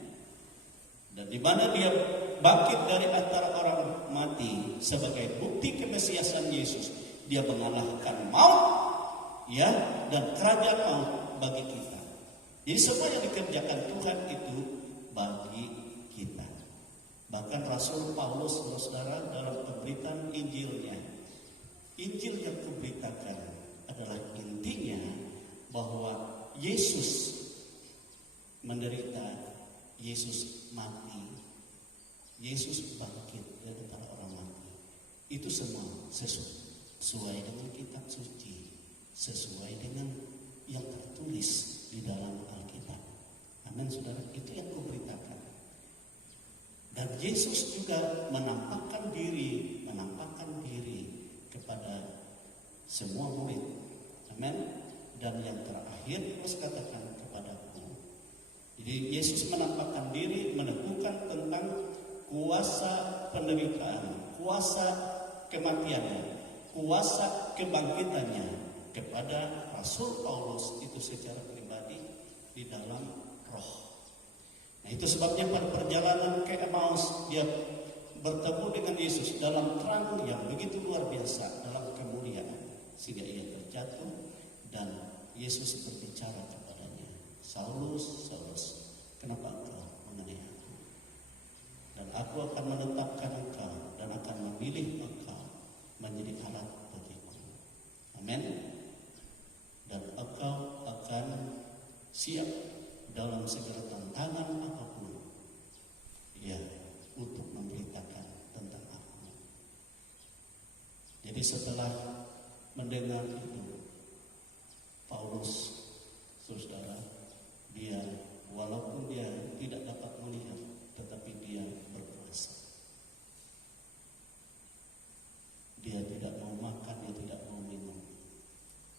Dan di mana dia bangkit dari antara orang mati sebagai bukti kemesiasan Yesus, dia mengalahkan maut, ya, dan kerajaan maut bagi kita. Jadi semua yang dikerjakan Tuhan itu bagi kita. Bahkan Rasul Paulus, saudara, dalam pemberitaan Injilnya, Injil yang kuberitakan adalah intinya bahwa Yesus menderita, Yesus mati, Yesus bangkit dari antara orang mati. Itu semua sesuai dengan kitab suci, sesuai dengan yang tertulis di dalam Alkitab. Amin, saudara, itu yang kuberitakan. Dan Yesus juga menampakkan diri kepada semua murid. Amin. Dan yang terakhir, terus katakan kepadaku. Jadi Yesus menampakkan diri, meneguhkan tentang kuasa penderitaan, kuasa kematiannya, kuasa kebangkitannya kepada Rasul Paulus itu secara pribadi di dalam roh. Nah, itu sebabnya pada perjalanan ke Emmaus dia bertemu dengan Yesus dalam terang yang begitu luar biasa, dalam kemuliaan, sehingga ia terjatuh dan Yesus berbicara kepadanya, Saulus, Saulus, kenapa engkau mengenai aku? Dan aku akan menetapkan engkau dan akan memilih engkau menjadi alat bagiku. Amin. Dan engkau akan siap dalam segala tantangan apapun, ya, untuk memberitakan tentang aku. Jadi setelah mendengar itu, Paulus, saudara, dia walaupun dia tidak dapat melihat, tetapi dia berpuasa. Dia tidak mau makan, dia tidak mau minum,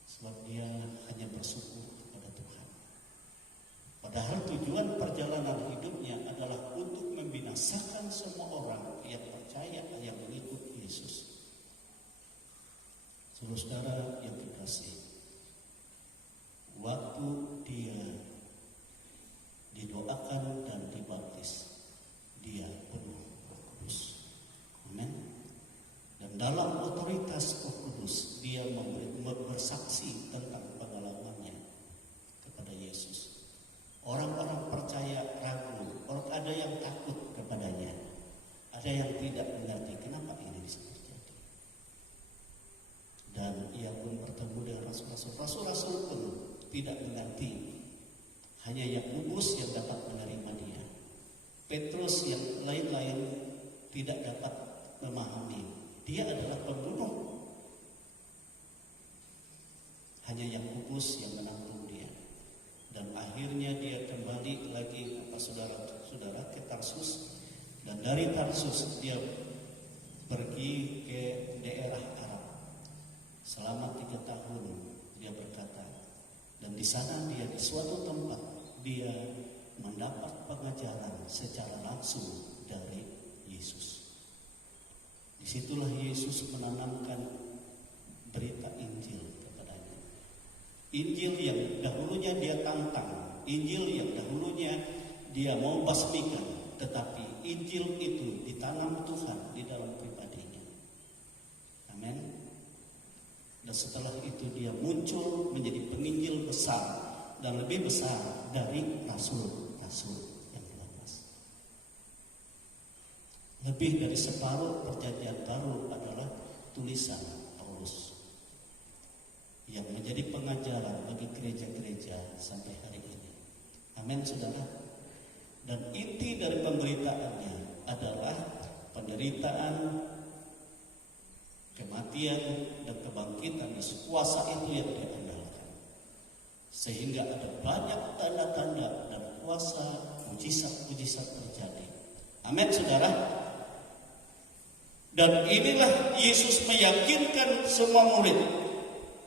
sebab dia hanya bersyukur kepada Tuhan. Padahal tujuan perjalanan hidupnya adalah untuk membinasakan semua orang yang percaya, yang mengikut Yesus. Saudara yang dikasihi, waktu dia didoakan dan dibaptis, dia penuh Roh Kudus. Amin. Dan dalam otoritas Roh Kudus, dia bersaksi tentang pengalamannya kepada Yesus. Orang-orang percaya ragu, ada yang takut kepadanya, ada yang tidak mengerti kenapa ini bisa terjadi. Dan ia pun bertemu dengan rasul-rasul pun tidak mengerti. Hanya Yakobus yang dapat menerima dia. Petrus yang lain-lain tidak dapat memahami. Dia adalah pembunuh. Hanya Yakobus yang menanggung dia. Dan akhirnya dia kembali lagi saudara ke Tarsus. Dan dari Tarsus dia pergi ke daerah Arab. Selama 3 tahun dia berkata. Dan di sana dia di suatu tempat dia mendapat pengajaran secara langsung dari Yesus. Disitulah Yesus menanamkan berita Injil kepadanya. Injil yang dahulunya dia tantang, Injil yang dahulunya dia mau basmikan, tetapi Injil itu ditanam Tuhan di dalam pribadinya. Amin. Dan setelah itu dia muncul menjadi penginjil besar dan lebih besar dari rasul-rasul yang 12. Lebih dari separuh perjanjian baru adalah tulisan Paulus yang menjadi pengajaran bagi gereja-gereja sampai hari ini. Amin, saudara. Dan inti dari pemberitaannya adalah penderitaan, kematian dan kebangkitan Yesus. Kuasa itu yang dia andalkan. Sehingga ada banyak tanda-tanda dan kuasa mujizat-mujizat terjadi. Amin, saudara. Dan inilah Yesus meyakinkan semua murid.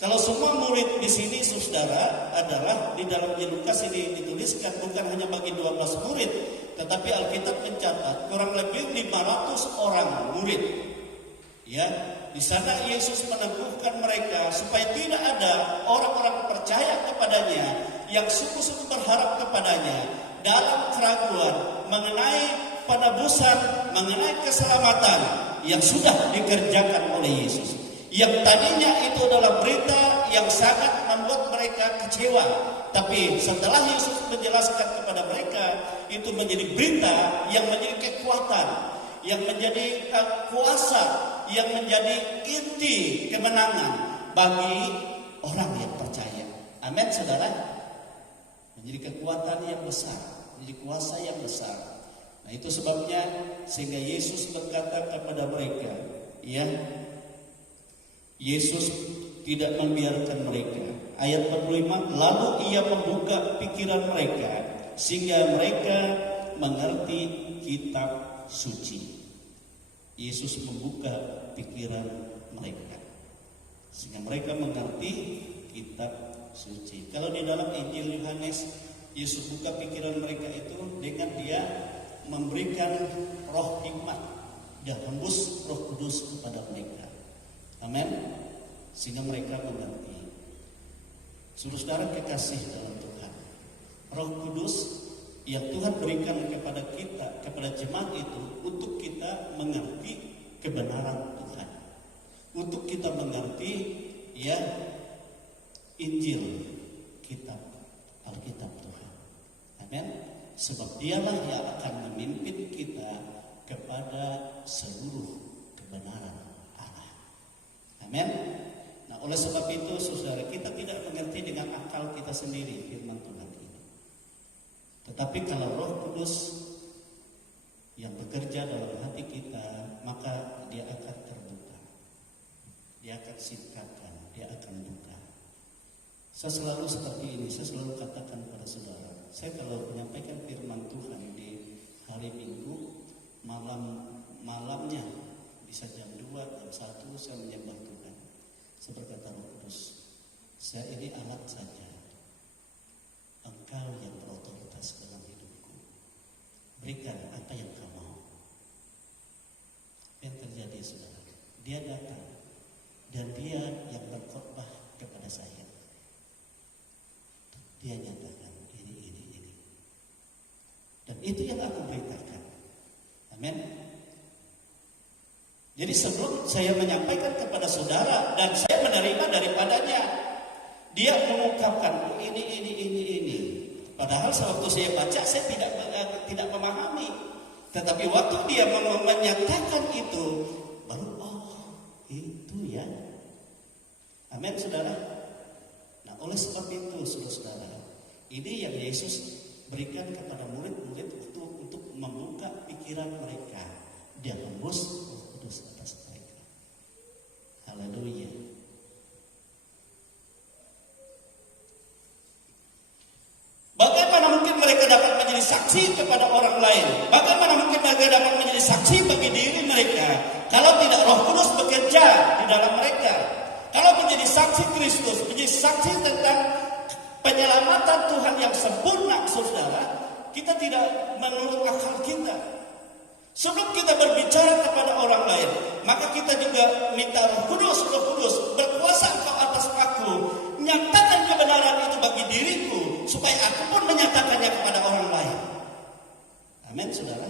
Kalau semua murid di sini, saudara, adalah di dalam Lukas ini dituliskan bukan hanya bagi 12 murid, tetapi Alkitab mencatat kurang lebih 500 orang murid. Ya, di sana Yesus meneguhkan mereka supaya tidak ada orang-orang percaya kepadanya yang sungguh-sungguh berharap kepadanya dalam keraguan mengenai penebusan, mengenai keselamatan yang sudah dikerjakan oleh Yesus. Yang tadinya itu adalah berita yang sangat membuat mereka kecewa, tapi setelah Yesus menjelaskan kepada mereka, itu menjadi berita yang menjadi kekuatan, yang menjadi kuasa, yang menjadi inti kemenangan bagi orang yang percaya. Amin, saudara. Menjadi kekuatan yang besar, menjadi kuasa yang besar. Nah, itu sebabnya sehingga Yesus berkata kepada mereka, ya, Yesus tidak membiarkan mereka. Ayat 45, lalu ia membuka pikiran mereka sehingga mereka mengerti kitab suci. Yesus membuka pikiran mereka sehingga mereka mengerti kitab suci. Kalau di dalam Injil Yohanes, Yesus buka pikiran mereka itu dengan dia memberikan roh hikmat dan hembus Roh Kudus kepada mereka. Amin. Sehingga mereka mengerti. Saudara kekasih dalam Tuhan, Roh Kudus yang Tuhan berikan kepada kita, kepada jemaat itu, untuk kita mengerti kebenaran Tuhan, untuk kita mengerti ya Injil, kitab Alkitab Tuhan. Amin. Sebab dialah yang akan memimpin kita kepada seluruh kebenaran Allah. Amin. Nah, oleh sebab itu saudara, kita tidak mengerti dengan akal kita sendiri firman Tuhan ini. Tetapi kalau Roh Kudus yang bekerja dalam hati kita, maka dia akan terbuka. Dia akan singkatkan, dia akan buka. Saya selalu seperti ini, saya selalu katakan pada saudara, saya kalau menyampaikan firman Tuhan di hari Minggu, malamnya bisa jam 2, jam 1 saya menyembah Tuhan. Saya berkata, Roh Kudus, saya ini alat saja. Engkau yang berotoritas dalam hidupku. Berikan apa yang kau mau. Yang terjadi saudara, dia datang dan dia yang berkhotbah kepada saya. Dia nyatakan ini. Dan itu yang aku beritakan. Amin. Jadi sebelum saya menyampaikan kepada saudara dan saya menerima daripadanya, dia mengungkapkan ini. Padahal sewaktu saya baca saya tidak memahami. Tetapi waktu dia menyatakan itu, baru itu ya. Amin, saudara. Nah, oleh sebab itu saudara, ini yang Yesus berikan kepada murid-murid untuk membuka pikiran mereka. Dia hembus Roh Kudus atas mereka. Haleluya. Bagaimana mungkin mereka dapat menjadi saksi kepada orang lain? Bagaimana mungkin mereka dapat menjadi saksi bagi diri mereka kalau tidak Roh Kudus bekerja di dalam mereka? Kalau menjadi saksi Kristus, menjadi saksi tentang penyelamatan Tuhan yang sempurna, saudara, kita tidak menurut akal kita. Sebelum kita berbicara kepada orang lain, maka kita juga minta Roh Kudus, berkuasa Engkau atas aku, nyatakan kebenaran itu bagi diriku, supaya aku pun menyatakannya kepada orang lain. Amin, saudara.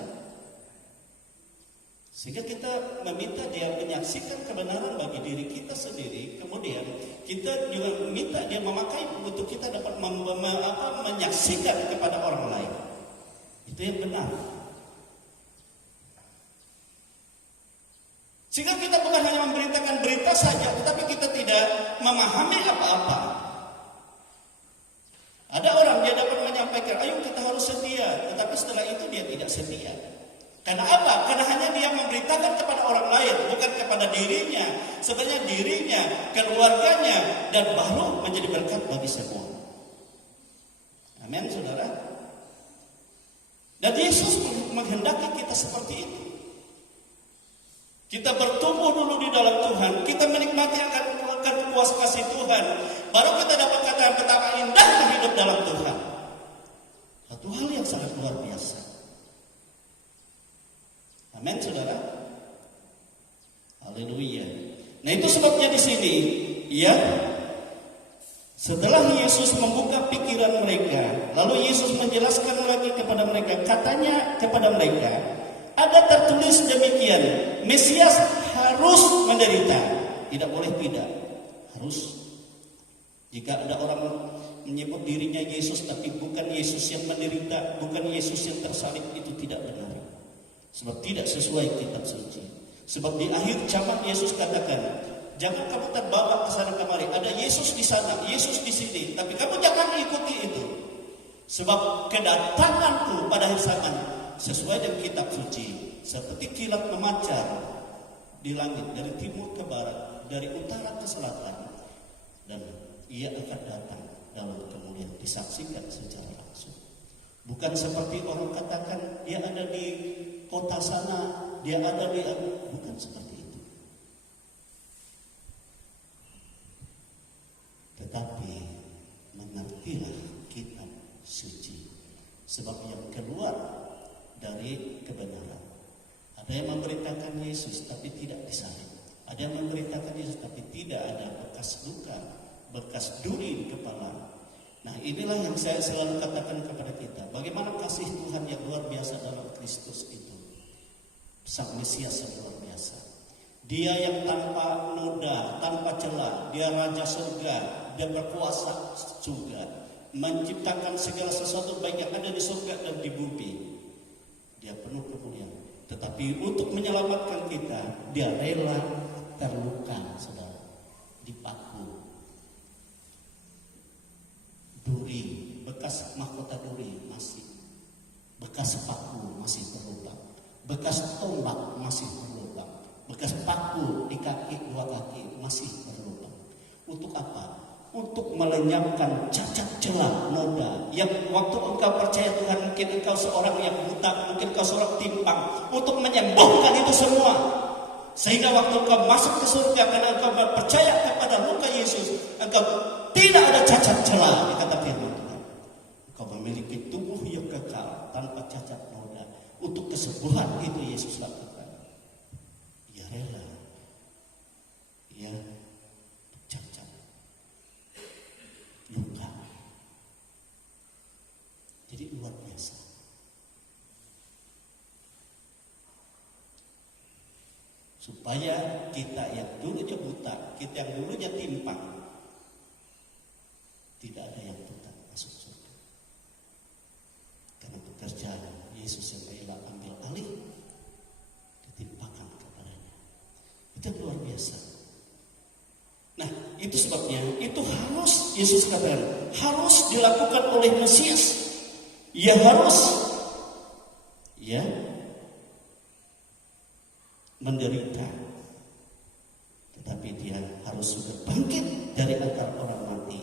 Sehingga kita meminta dia menyaksikan kebenaran bagi diri kita sendiri. Kemudian kita juga meminta dia memakai untuk kita dapat menyaksikan kepada orang lain. Itu yang benar. Sehingga kita bukan hanya memberitakan berita saja, tetapi kita tidak memahami apa-apa. Ada orang dia dapat menyampaikan, ayo kita harus setia, tetapi setelah itu dia tidak setia. Karena apa? Karena hanya dia memberitakan kepada orang lain, bukan kepada dirinya. Sebenarnya dirinya, keluarganya, dan baru menjadi berkat bagi semua. Amin, saudara. Dan Yesus menghendaki kita seperti itu. Kita bertumbuh dulu di dalam Tuhan, kita menikmati akan kuasa kasih Tuhan, baru kita dapat katakan betapa indahnya hidup dalam Tuhan. Satu hal yang sangat luar biasa. Amin, saudara. Haleluya. Nah, itu sebabnya di sini, ya, setelah Yesus membuka pikiran mereka, lalu Yesus menjelaskan lagi kepada mereka, katanya kepada mereka, ada tertulis demikian, Mesias harus menderita. Tidak boleh tidak, harus. Jika ada orang menyebut dirinya Yesus tapi bukan Yesus yang menderita, bukan Yesus yang tersalib, itu tidak benar. Sebab tidak sesuai kitab suci. Sebab di akhir zaman Yesus katakan, Jangan kamu terbawa ke sana kemari. Ada Yesus di sana, Yesus di sini. Tapi kamu jangan ikuti itu. Sebab kedatanganku pada akhir zaman sesuai dengan kitab suci, seperti kilat memancar di langit dari timur ke barat, dari utara ke selatan, dan ia akan datang dalam kemuliaan, disaksikan secara langsung. Bukan seperti orang katakan dia ada di kota sana, dia ada di, bukan seperti itu. Tetapi mengertilah kitab suci, sebab yang keluar dari kebenaran. Ada yang memberitakan Yesus tapi tidak disalib. Ada yang memberitakan Yesus tapi tidak ada bekas luka, bekas duri di kepala. Nah, inilah yang saya selalu katakan kepada kita. Bagaimana kasih Tuhan yang luar biasa dalam Kristus itu. Sang Mesias yang luar biasa. Dia yang tanpa noda, tanpa celah. Dia Raja Surga. Dia berkuasa surga. Menciptakan segala sesuatu baik yang ada di surga dan di bumi. Dia penuh kemuliaan. Tetapi untuk menyelamatkan kita, dia rela terluka, saudara, dipaku. Duri, bekas mahkota duri masih, bekas paku masih berlubang, bekas tombak masih berlubang, bekas paku di kaki, dua kaki masih berlubang. Untuk apa? Untuk melenyapkan cacat celah noda yang waktu engkau percaya Tuhan, mungkin engkau seorang yang buta, mungkin engkau seorang timpang, untuk menyembuhkan itu semua. Sehingga waktu engkau masuk ke surga karena engkau percaya kepada luka Yesus, engkau tidak ada cacat celah, dikata firman Tuhan. Engkau memiliki tubuh yang kekal tanpa cacat noda. Untuk kesembuhan itu Yesus lakukan. Ia rela. Ia cacat luka. Jadi luar biasa. Supaya kita yang dulunya buta, kita yang dulunya timpang, tidak ada yang buta masuk surga. Karena pekerjaan Yesus yang rela ambil alih, ditimpakan kepadanya. Itu luar biasa. Nah, itu sebabnya, itu harus, Yesus katakan, harus dilakukan oleh Mesias. Ia harus, ya, menderita. Tetapi dia harus sudah bangkit dari antara orang mati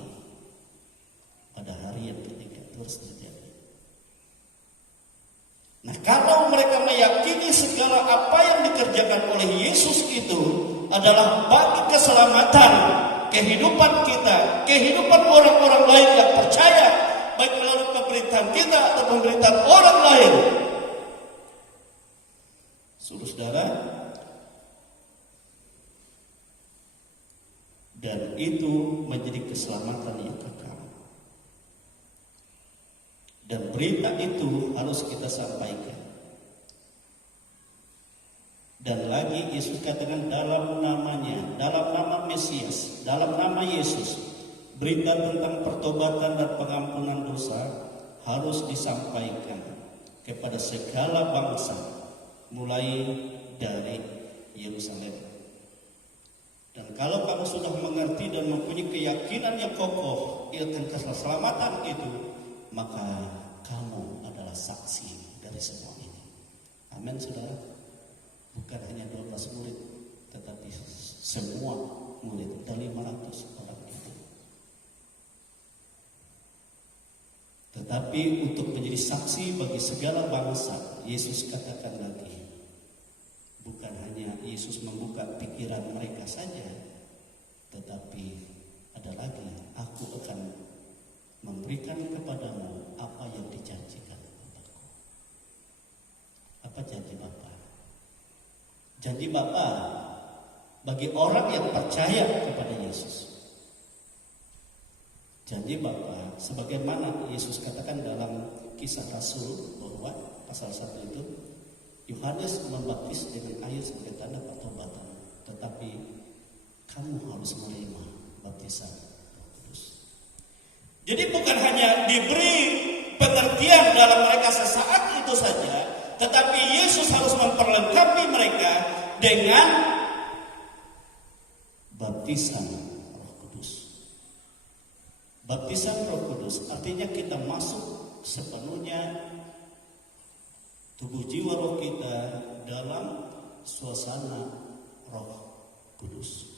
pada hari yang ketiga terus terjadi. Nah, kalau mereka meyakini segala apa yang dikerjakan oleh Yesus itu adalah bagi keselamatan kehidupan kita, kehidupan orang-orang lain yang percaya, baik melalui pemberitaan kita atau pemberitaan orang lain, saudara, dan itu menjadi keselamatan yang kekal. Dan berita itu harus kita sampaikan. Dan lagi Yesus katakan dalam namanya, dalam nama Mesias, dalam nama Yesus, berita tentang pertobatan dan pengampunan dosa harus disampaikan kepada segala bangsa, mulai dari Yerusalem. Dan kalau kamu sudah mengerti dan mempunyai keyakinan yang kokoh akan keselamatan itu, maka kamu adalah saksi dari semua ini. Amin, saudara. Bukan hanya 12 murid, tetapi semua murid dari 500 orang itu. Tetapi untuk menjadi saksi bagi segala bangsa, Yesus katakan lagi, bukan hanya Yesus membuka pikiran mereka saja, tetapi ada lagi, aku akan memberikan kepadamu apa yang dijanjikan Bapakku. Apa janji Bapa? Janji Bapa bagi orang yang percaya kepada Yesus. Janji Bapa sebagaimana Yesus katakan dalam Kisah Rasul bahwa pasal 1 itu, Yohanes membaptis dengan air sebagai tanda pertobatan, tetapi kamu harus menerima baptisan Roh Kudus. Jadi bukan hanya diberi pengertian dalam mereka sesaat itu saja, tetapi Yesus harus memperlengkapi mereka dengan baptisan Roh Kudus. Baptisan Roh Kudus artinya kita masuk sepenuhnya tubuh jiwa roh kita dalam suasana Roh Kudus.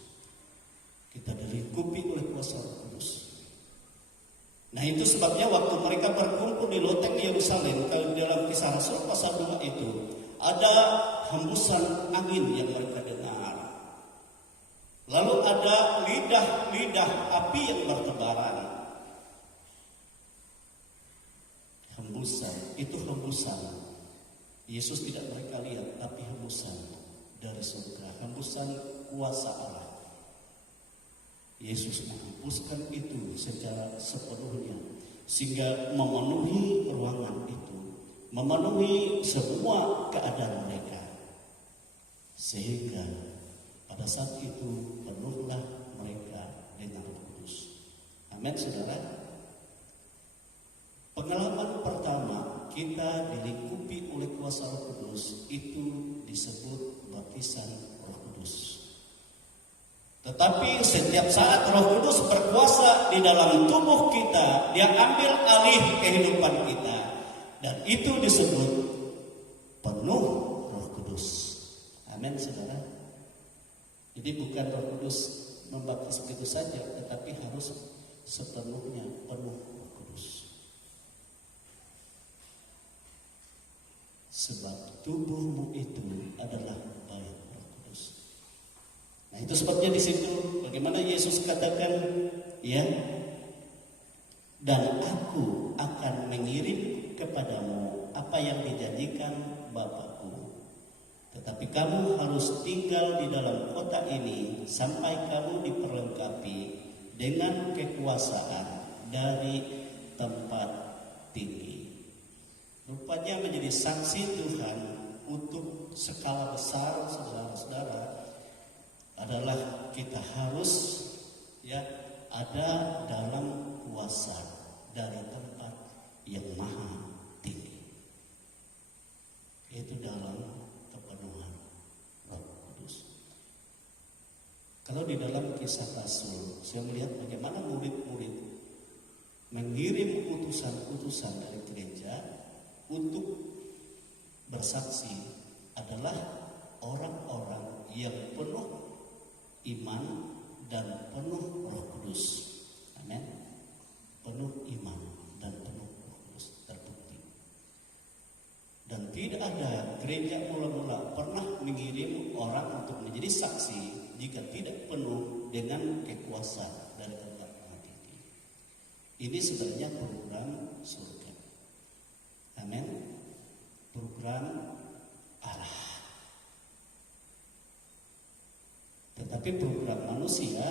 Kita dilingkupi oleh kuasa Roh Kudus. Nah itu sebabnya waktu mereka berkumpul di loteng Yerusalem, kalau dalam Kisah Rasul pasal 2 itu ada hembusan angin yang mereka dengar. Lalu ada lidah-lidah api yang bertebaran. Hembusan, itu hembusan. Yesus tidak mereka lihat, tapi hembusan dari surga, hembusan kuasa Allah. Yesus menghembuskan itu secara sepenuhnya sehingga memenuhi ruangan itu, memenuhi semua keadaan mereka, sehingga pada saat itu penuhlah mereka dengan Roh Kudus. Amin, saudara. Pengalaman pertama kita dilingkupi oleh kuasa Roh Kudus itu disebut baptisan Roh Kudus. Tetapi setiap saat Roh Kudus berkuasa di dalam tubuh kita, Dia ambil alih kehidupan kita, dan itu disebut penuh Roh Kudus. Amin, saudara. Jadi bukan Roh Kudus membaptis begitu saja, tetapi harus sepenuhnya penuh Roh Kudus. Sebab tubuhmu itu adalah bait Roh Kudus. Nah itu sebabnya di situ bagaimana Yesus katakan, ya, dan aku akan mengirim kepadamu apa yang dijanjikan Bapakku. Tetapi kamu harus tinggal di dalam kota ini sampai kamu diperlengkapi dengan kekuasaan dari tempat tinggi. Rupanya menjadi saksi Tuhan untuk skala besar, saudara-saudara, adalah kita harus, ya, ada dalam kuasa dari tempat yang maha tinggi, yaitu dalam kepenuhan Roh Kudus. Kalau di dalam Kisah Rasul, saya melihat bagaimana murid-murid mengirim utusan-utusan dari gereja untuk bersaksi adalah orang-orang yang penuh iman dan penuh Roh Kudus. Amin. Penuh iman dan penuh Roh Kudus, terbukti. Dan tidak ada gereja mula-mula pernah mengirim orang untuk menjadi saksi jika tidak penuh dengan kekuasaan dari tempat yang tinggi. Ini sebenarnya program surga. Amin. Program Allah. Tetapi program manusia,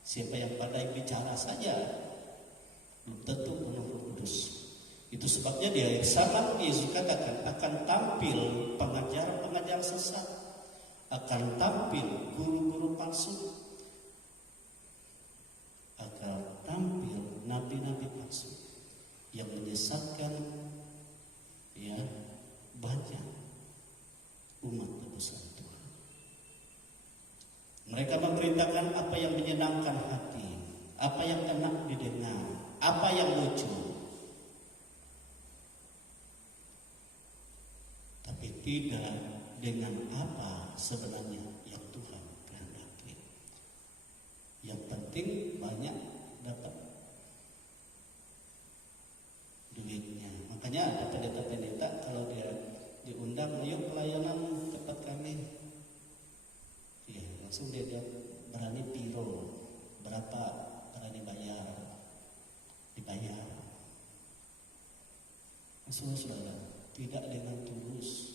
siapa yang pandai bicara saja belum tentu penuh Roh Kudus. Itu sebabnya di akhir zaman Yesus katakan akan tampil pengajar-pengajar sesat, akan tampil guru-guru palsu, akan tampil nabi-nabi palsu yang menyesatkan, ya, banyak umat tebusan Tuhan. Mereka memberitakan apa yang menyenangkan hati, apa yang enak didengar, apa yang lucu, tapi tidak dengan apa sebenarnya yang Tuhan kehendaki. Yang penting banyak dapat duitnya. Makanya ada pendeta-pendeta kalau dia diundang, yuk pelayanan tempat kami, ya langsung dia berani piro, berapa berani dibayar. Langsung saudara, tidak dengan tulus.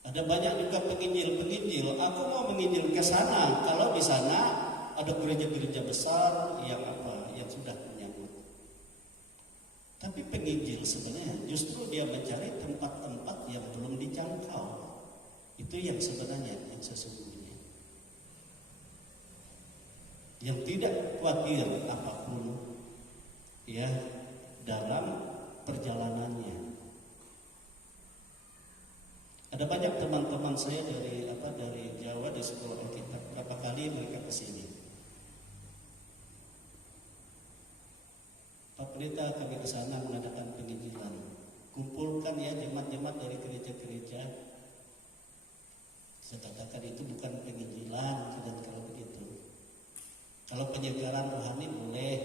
Ada banyak juga penginjil, aku mau menginjil ke sana. Kalau di sana ada gereja-gereja besar yang sudah menyambut. Tapi penginjil sebenarnya justru dia mencari tempat-tempat yang belum dijangkau. Itu yang sebenarnya, yang sesungguhnya. Yang tidak khawatir apapun, ya, dalam perjalanannya. Ada Ada banyak teman-teman saya dari Jawa di sekolah Alkitab. Berapa kali mereka ke sini? Pak Pendeta, kami ke sana mengadakan penginjilan. Kumpulkan ya jemaat-jemaat dari gereja-gereja. Saya katakan itu bukan penginjilan, dan kalau begitu. Kalau penyegaran rohani boleh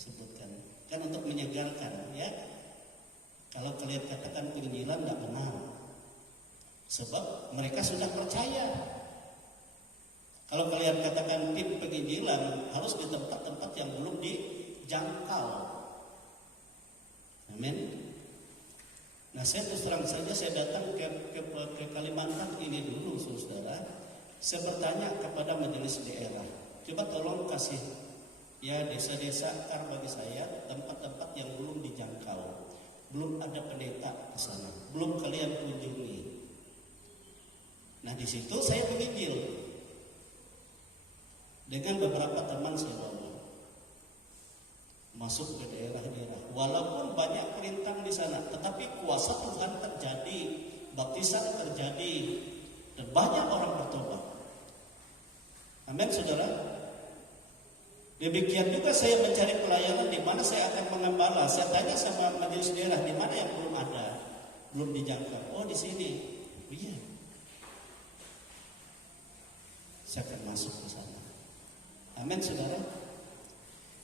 sebutkan. Kan untuk menyegarkan ya. Kalau kalian katakan penginjilan tidak benar. Sebab mereka sudah percaya. Kalau kalian katakan tim penginjilan harus di tempat-tempat yang belum dijangkau. Amin. Nah, saya terus terang saja saya datang ke Kalimantan ini dulu, saudara. Saya bertanya kepada majelis daerah, coba tolong kasih ya desa-desa akar bagi saya, tempat-tempat yang belum dijangkau, belum ada pendeta di sana, belum kalian kunjungi. Nah, di situ saya menginjil dengan beberapa teman saya bawa masuk ke daerah-daerah. Walaupun banyak perintang di sana, tetapi kuasa Tuhan terjadi, baptisan terjadi, dan banyak orang bertobat. Amin, saudara. Demikian juga saya mencari pelayanan di mana saya akan mengembala. Saya tanya sama majelis daerah, di mana yang belum ada, belum dijangkau. Oh, di sini. Oh, iya. Saya akan masuk ke sana. Amin, saudara.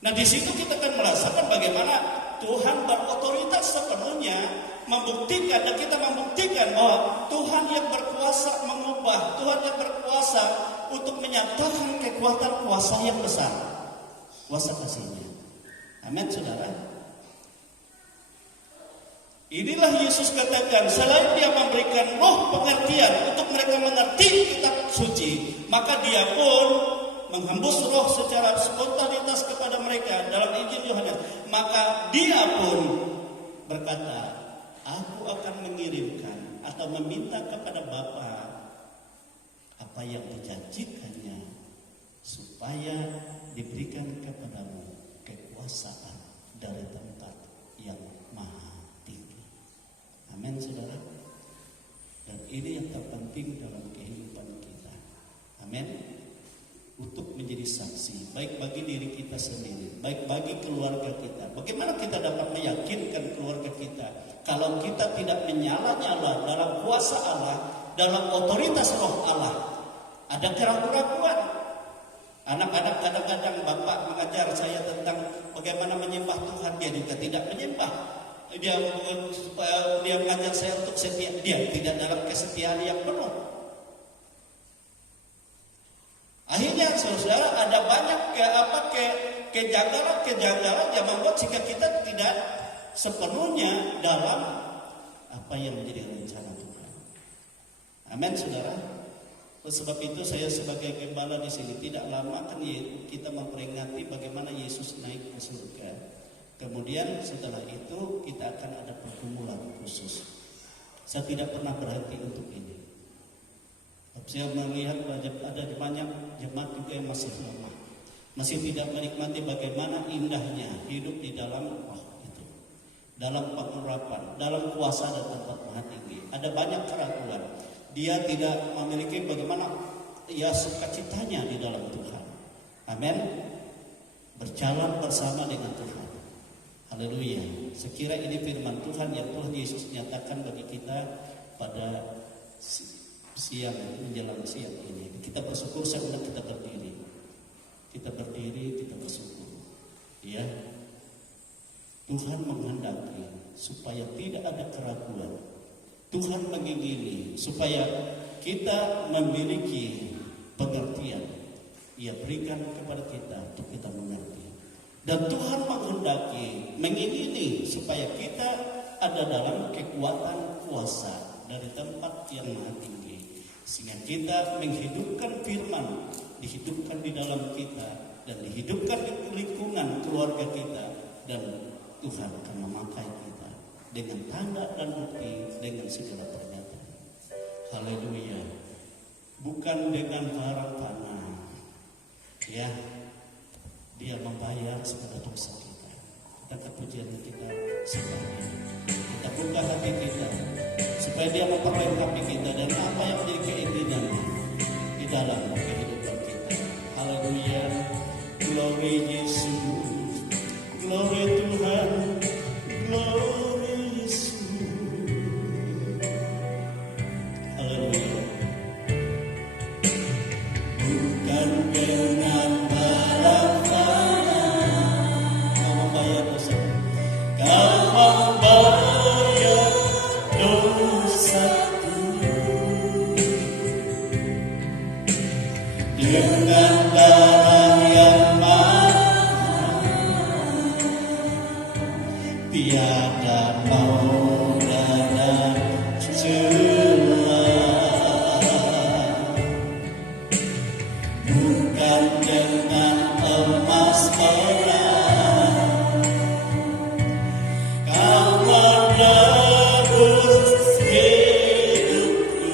Nah, di situ kita akan merasakan bagaimana Tuhan berotoritas sepenuhnya, membuktikan, dan kita membuktikan bahwa Tuhan yang berkuasa mengubah, Tuhan yang berkuasa untuk menyatakan kekuatan kuasa yang besar, kuasa kasih-Nya. Amin, saudara. Inilah Yesus katakan, selain Dia memberikan roh pengertian untuk mereka mengerti kitab suci, maka Dia pun menghembus roh secara spontanitas kepada mereka dalam Injil Yohanes. Maka Dia pun berkata, aku akan mengirimkan atau meminta kepada Bapa apa yang dijanjikannya, supaya diberikan kepadamu kekuasaan dari tempat yang maha tinggi. Amin, saudara. Dan ini yang terpenting dalam kehidupan kita. Amin. Untuk menjadi saksi, baik bagi diri kita sendiri, baik bagi keluarga kita. Bagaimana kita dapat meyakinkan keluarga kita kalau kita tidak menyala-nyala dalam kuasa Allah, dalam otoritas roh Allah? Ada keraguan-keraguan. Anak-anak kadang-kadang bapak mengajar saya tentang bagaimana menyembah Tuhan, dia juga tidak menyembah. Dia mengajar saya untuk setia, dia tidak dalam kesetiaan yang penuh. Akhirnya saudara, ada banyak kejanggalan yang membuat jika kita tidak sepenuhnya dalam apa yang menjadi rencana Tuhan. Amin, saudara. Sebab itu saya sebagai gembala di sini tidak lama kan kita memperingati bagaimana Yesus naik ke surga. Kemudian setelah itu kita akan ada pergumulan khusus. Saya tidak pernah berhenti untuk ini. Saya melihat ada banyak jemaat juga yang masih lemah, masih tidak menikmati bagaimana indahnya hidup di dalam roh itu, dalam pengurapan, dalam kuasa dan tempat maha tinggi. Ada banyak keraguan. Dia tidak memiliki bagaimana sukacitanya di dalam Tuhan. Amin. Berjalan bersama dengan Tuhan. Haleluya. Sekira ini firman Tuhan yang Tuhan Yesus nyatakan bagi kita pada siang menjelang siang ini. Kita bersyukur, saya undang kita berdiri. Kita berdiri, kita bersyukur. Ya. Tuhan menghendaki supaya tidak ada keraguan. Tuhan mengingini supaya kita memiliki pengertian. Ia berikan kepada kita untuk kita mengerti. Dan Tuhan menghendaki, mengingini supaya kita ada dalam kekuatan kuasa dari tempat yang maha tinggi. Sehingga kita menghidupkan firman, dihidupkan di dalam kita, dan dihidupkan di lingkungan keluarga kita, dan Tuhan akan memakai kita dengan tanda dan bukti, dengan segala pernyataan. Haleluya. Bukan dengan barang tanah, ya, Dia membayar segala dosa kita. Kita kepujian kita semuanya. Kita buka hati kita supaya Dia memperlengkapi kita. dalam kehidupan kita. Haleluya. Glory Yesus. Glory Tuhan. Glory Yesus. Haleluya. Bukan dengan barang kau membayar dosa. Kau membayar dosaku dengan darah yang mahal, tiada noda dan celah. Bukan dengan emas perak kau menebus hidupku.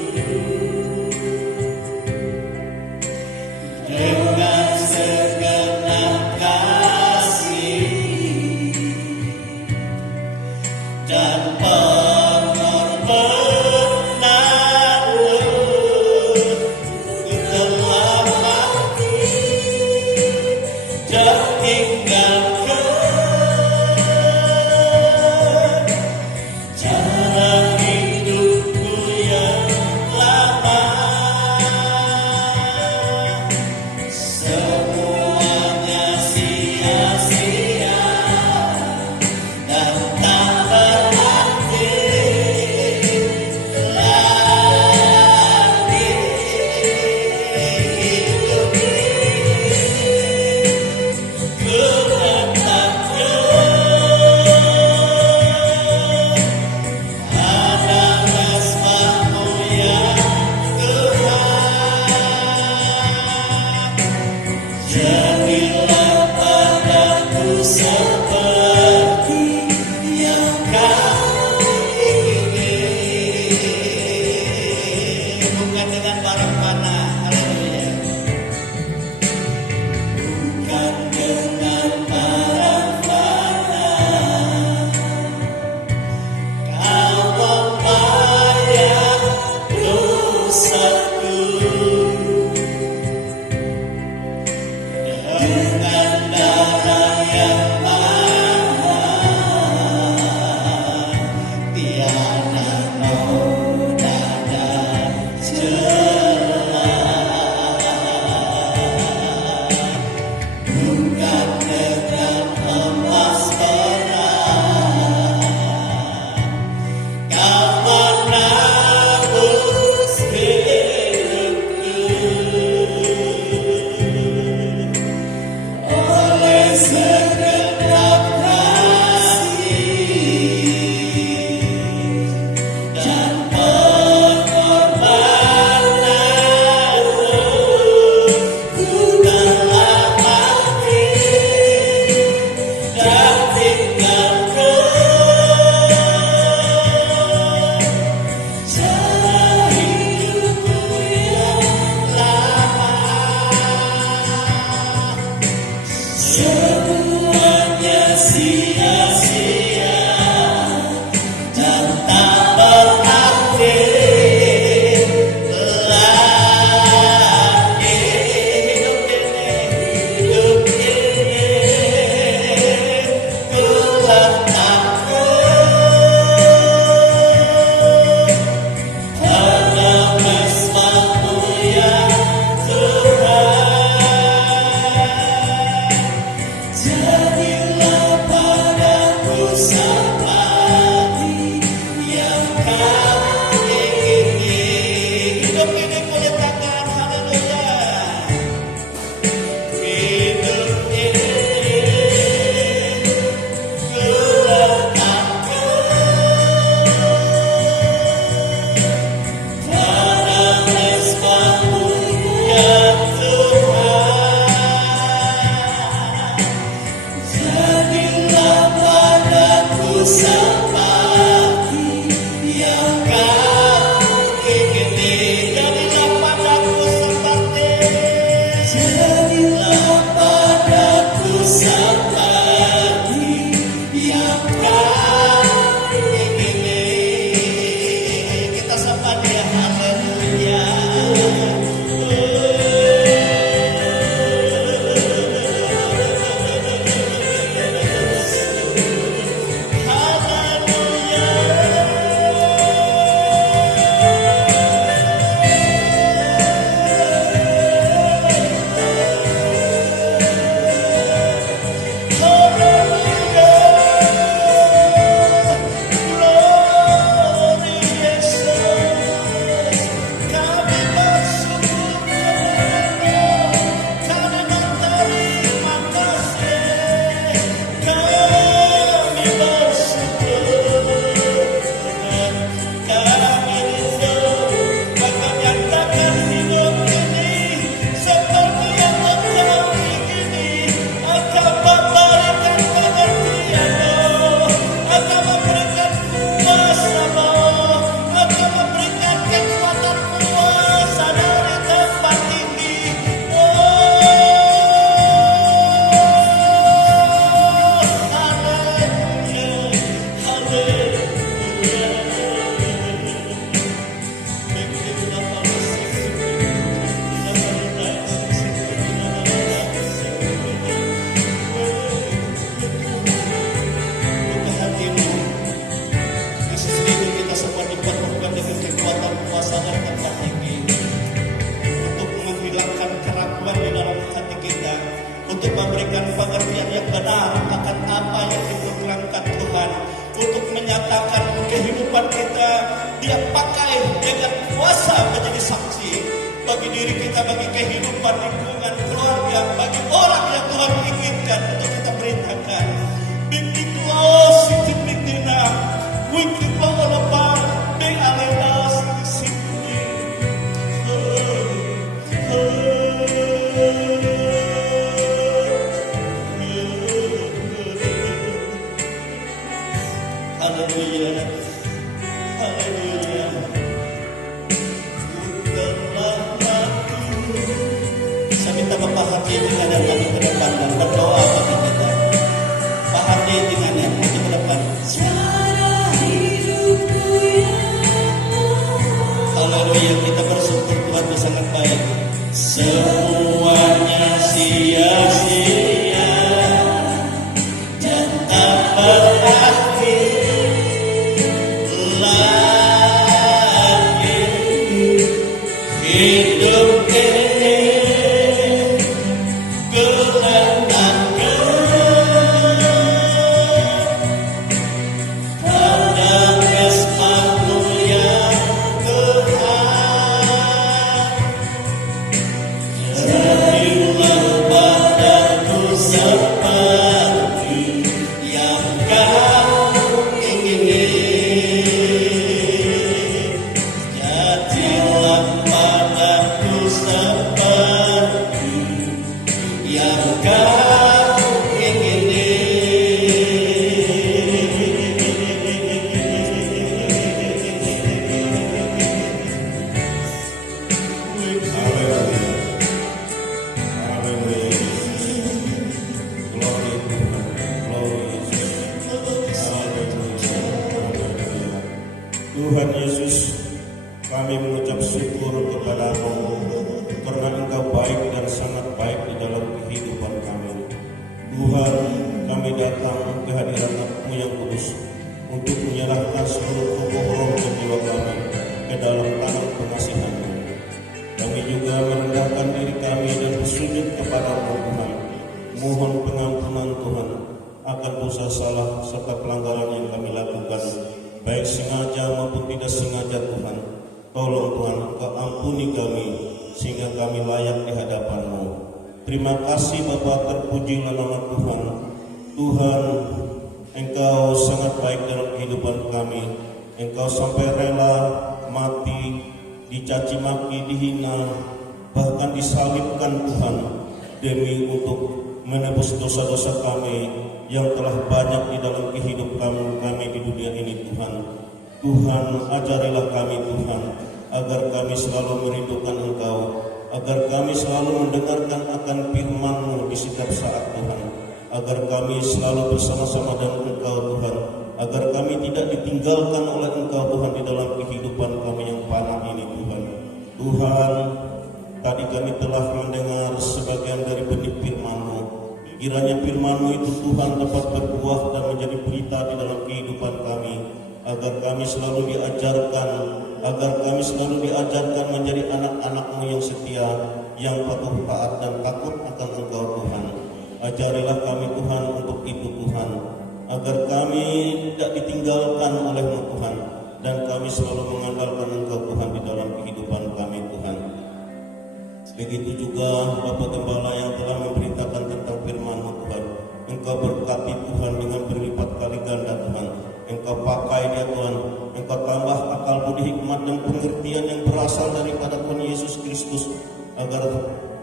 menyatakan kehidupan kita, dia pakai dengan kuasa menjadi saksi bagi diri kita, bagi kehidupan lingkungan keluarga, bagi orang yang Tuhan inginkan untuk kita perintahkan. Bikin close itu bikinna, wikin lepas, bealenas di sini. Haleluya, haleluya. Bukanlah mati. Saya minta Bapak Hati dengan yang kami ke depan dan berdoa bagi kita. Pak Hati dengan yang kami ke depan. Haleluya, kita bersyukur Tuhan itu sangat baik. Semuanya sia-sia dan tak berarti lagi hidup ini kerenankan pada kismat-Mu yang Tuhan. Jadilah padaku seperti yang Kau ingini. Jadilah padaku seperti yang Kau ingini. Tuhan Yesus, kami mengucap syukur kepada-Mu karena Engkau baik dan sangat baik di dalam kehidupan kami. Tuhan, kami datang ke hadirat-Mu yang kudus untuk menyerahkan seluruh tubuh, roh dan jiwa kami ke dalam tangan pengasihan-Mu. Kami juga merendahkan diri kami dan bersujud kepada-Mu Tuhan. Mohon pengampunan Tuhan akan dosa salah serta pelanggaran yang kami lakukan, baik sengaja maupun tidak sengaja Tuhan. Tolong Tuhan, Kau ampuni kami sehingga kami layak di hadapan-Mu. Terima kasih Bapa, terpujilah nama Tuhan. Tuhan, Engkau sangat baik dalam kehidupan kami. Engkau sampai rela mati, dicaci maki, dihina, bahkan disalibkan Tuhan, demi untuk menebus dosa-dosa kami yang telah banyak di dalam kehidupan kami di dunia ini Tuhan. Tuhan, ajarilah kami Tuhan, agar kami selalu merindukan Engkau, agar kami selalu mendengarkan akan firman-Mu di setiap saat Tuhan, agar kami selalu bersama-sama dengan Engkau Tuhan, agar kami tidak ditinggalkan oleh Engkau Tuhan di dalam kehidupan kami yang panah ini Tuhan. Tuhan, tadi kami telah mendengar sebagian dari benih firman-Mu. Kiranya firman-Mu itu Tuhan dapat berbuah dan menjadi berita di dalam kehidupan kami, agar kami selalu diajarkan menjadi anak-anak-Mu yang setia, yang patuh taat dan takut akan Engkau Tuhan. Ajarilah kami Tuhan untuk itu Tuhan, agar kami tidak ditinggalkan oleh-Mu Tuhan, dan kami selalu mengandalkan Engkau Tuhan di dalam kehidupan kami Tuhan. Begitu juga Bapak Gembala yang telah memberitakan tentang firman-Mu Tuhan. Engkau berkati Tuhan dengan berlipat kali ganda Tuhan. Engkau pakai dia Tuhan. Engkau tambah akal budi hikmat dan pengertian yang berasal daripada Tuhan Yesus Kristus, agar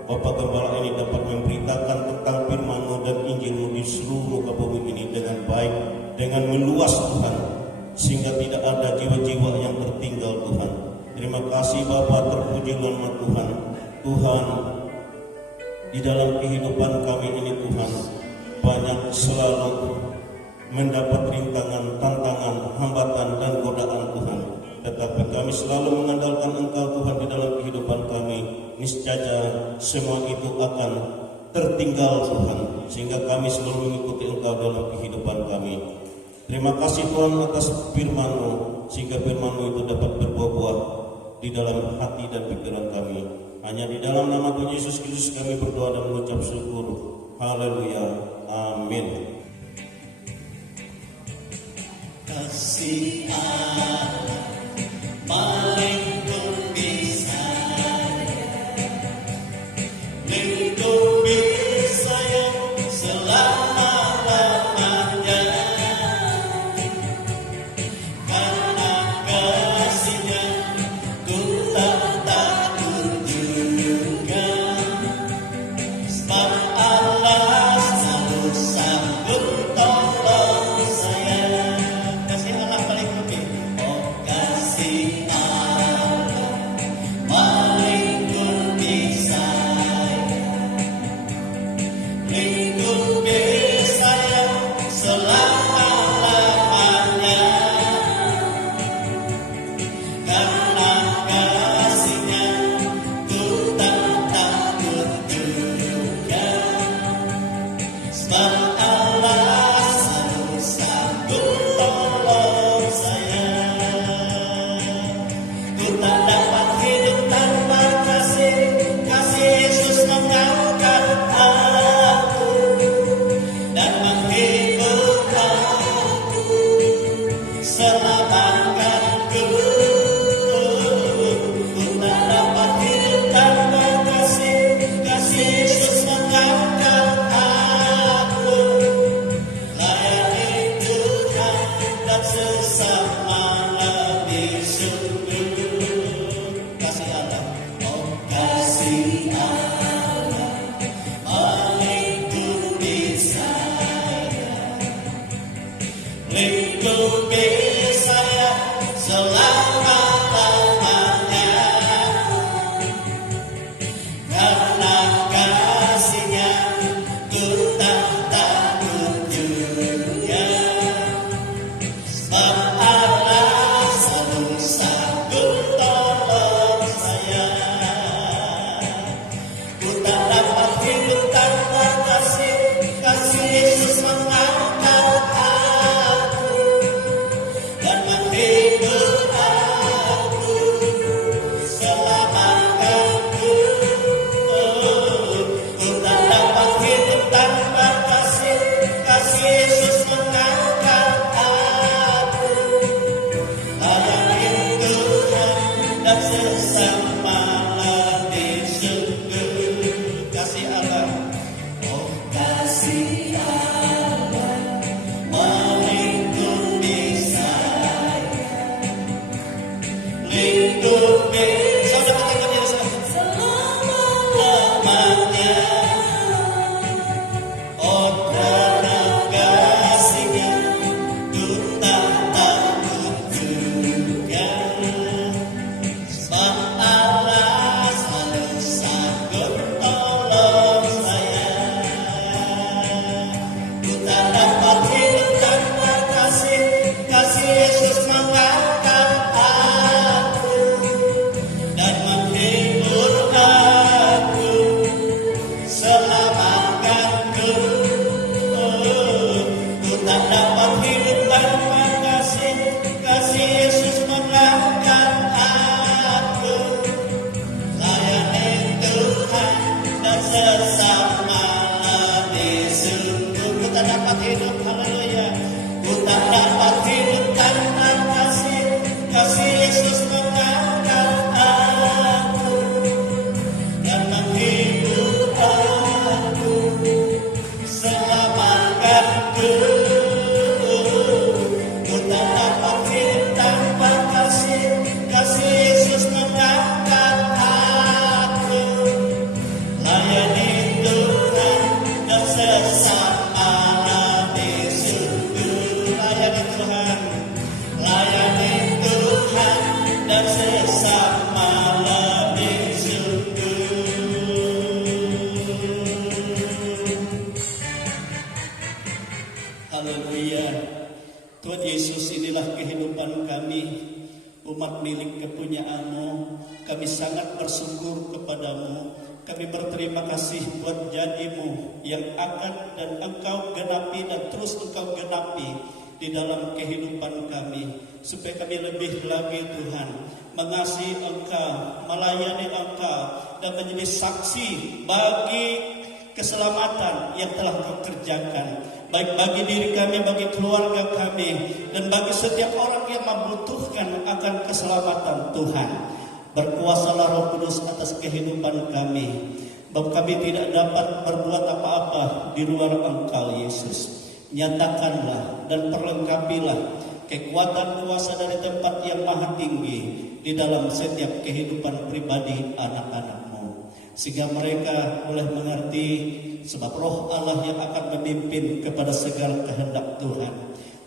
Bapak Gembala ini dapat memberitakan tentang firman-Mu dan Injil-Mu di seluruh muka bumi ini dengan baik, dengan meluas Tuhan, sehingga tidak ada jiwa-jiwa yang tertinggal Tuhan. Terima kasih Bapa, terpujilah nama Tuhan. Tuhan, di dalam kehidupan kami ini Tuhan, banyak selalu mendapat rintangan, tantangan, hambatan dan godaan Tuhan. Tetapi kami selalu mengandalkan Engkau Tuhan di dalam kehidupan kami. Niscaya semua itu akan tertinggal Tuhan, sehingga kami selalu mengikuti Engkau dalam kehidupan kami. Terima kasih Tuhan atas firman-Mu, sehingga firman-Mu itu dapat berbuah-buah di dalam hati dan pikiran kami. Hanya di dalam nama Tuhan Yesus Kristus kami berdoa dan mengucap syukur. Haleluya. Amin. kasih Allah melingkupi saya, lingkupi saya selama-lamanya. Karena kasih-Nya ku tak takut juga, sebab Allah selalu sanggup tolong saya. Kasih Allah melingkupi, oh kasih Allah melingkupi saya, lingkupi saya selama-lamanya. Karena kasih-Nya ku tak takut juga, sebab Allah selalu sanggup tolong saya. Ku tak dapat hidup tanpa kasih, kasih Yesus mengangkat aku dan menghibur aku selamatkanku. Ku tak dapat hidup tanpa kasih, kasih Yesus mengangkat aku. Layani Tuhan dan sesama lebih sungguh. Kasih Allah, oh kasih Allah melingkupi saya, lingkupi saya selama-lamanya. Karena kasih-Nya ku tak takut juga, sebab Allah selalu sanggup tolong saya. Ku tak dapat hidup tanpa kasih, kasih Yesus mengangkat aku dan menghibur aku selamatkanku. Ku tak dapat hidup tanpa kasih, kasih Yesus mengangkat aku. Layani Tuhan dan sesama lebih sungguh. Kasih Allah, oh kasih Allah melingkupi saya, lingkupi saudara katakan diri saya selama-lamanya. Oh karena kasih-Nya ku tak takut juga, sebab Allah selalu sanggup tolong saya. Ku tak dapat hidup tanpa kasih, kasih Yesus mengangkat aku dan menghibur aku selamatkanku. Ku tak dapat hidup tanpa kasih, kasih Yesus mengangkat aku. Layani Tuhan dan sesama lebih sungguh. Ku tak dapat hidup, haleluya. Ku tak dapat hidup tanpa kasih, kasih Yesus mengangkat aku dan menghibur aku selamatkanku. Ku tak dapat hidup tanpa kasih, kasih Yesus mengangkat aku. Layani Tuhan dan sesama lebih sungguh. Layani Tuhan, layani Tuhan dan sesama lebih sungguh. Haleluya. Tuhan Yesus, inilah kehidupan kami, umat milik kepunyaan-Mu. Kami sangat bersyukur kepadamu. Kami berterima kasih buat janji-Mu yang akan dan Engkau genapi dan terus Engkau genapi di dalam kehidupan kami, supaya kami lebih lagi Tuhan mengasihi Engkau, melayani Engkau, dan menjadi saksi bagi keselamatan yang telah Kau kerjakan, baik bagi diri kami, bagi keluarga kami, dan bagi setiap orang yang membutuhkan akan keselamatan Tuhan. Berkuasalah Roh Kudus atas kehidupan kami, bahwa kami tidak dapat berbuat apa-apa di luar Engkau Yesus. Nyatakanlah dan perlengkapilah kekuatan kuasa dari tempat yang maha tinggi di dalam setiap kehidupan pribadi anak-anak-Mu, sehingga mereka boleh mengerti sebab Roh Allah yang akan memimpin kepada segala kehendak Tuhan.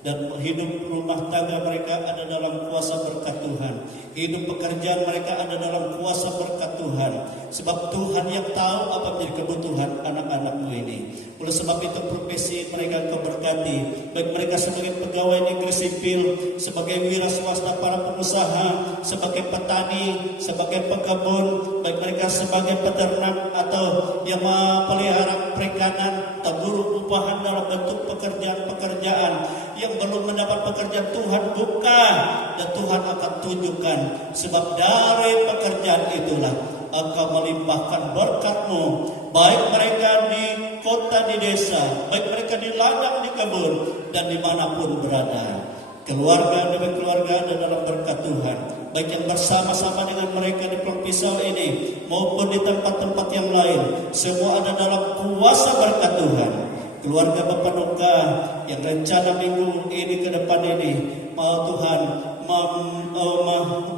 Dan hidup rumah tangga mereka ada dalam kuasa berkat Tuhan. Hidup pekerjaan mereka ada dalam kuasa berkat Tuhan. Sebab Tuhan yang tahu apa menjadi kebutuhan anak-anak-Mu ini. Oleh sebab itu profesi mereka Kau berkati, baik mereka sebagai pegawai negeri sipil, sebagai wira swasta, para pengusaha, sebagai petani, sebagai pekebun, baik mereka sebagai peternak atau yang memelihara perikanan, atau guru upahan dalam bentuk pekerjaan-pekerjaan yang belum mendapat pekerjaan, Tuhan buka dan Tuhan akan tunjukkan. Sebab dari pekerjaan itulah Engkau melimpahkan berkat-Mu, baik mereka di kota, di desa, baik mereka di ladang, di kebun, dan dimanapun berada. Keluarga demi keluarga ada dalam berkat Tuhan, baik yang bersama-sama dengan mereka di Pulau Pisau ini maupun di tempat-tempat yang lain, semua ada dalam kuasa berkat Tuhan. Keluarga Bapak Nuka yang rencana minggu ini ke depan ini, mau Tuhan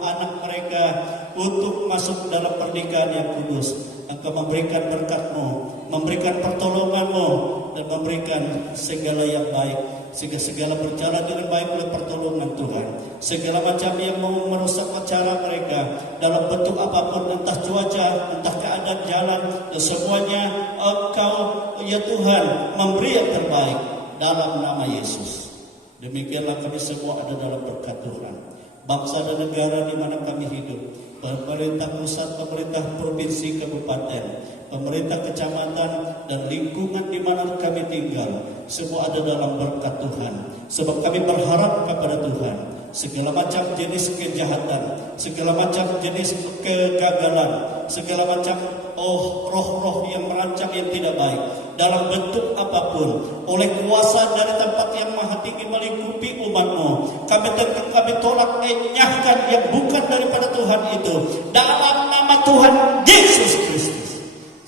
anak mereka untuk masuk dalam pernikahan yang kudus. Engkau memberikan berkat-Mu, memberikan pertolongan-Mu, dan memberikan segala yang baik, sehingga segala berjalan dengan baik oleh pertolongan Tuhan. Segala macam yang mau merusak acara mereka dalam bentuk apapun, entah cuaca, entah keadaan jalan, dan semuanya Engkau ya Tuhan memberi yang terbaik dalam nama Yesus. Demikianlah kami semua ada dalam berkat Tuhan. Bangsa dan negara di mana kami hidup, pemerintah pusat, pemerintah provinsi, kabupaten, pemerintah kecamatan, dan lingkungan di mana kami tinggal, semua ada dalam berkat Tuhan. Sebab kami berharap kepada Tuhan, segala macam jenis kejahatan, segala macam jenis kegagalan, segala macam roh-roh yang merancang yang tidak baik dalam bentuk apapun, oleh kuasa dari tempat yang maha tinggi melingkupi umat-Mu, kami tolak, enyahkan yang bukan daripada Tuhan itu dalam nama Tuhan Yesus Kristus.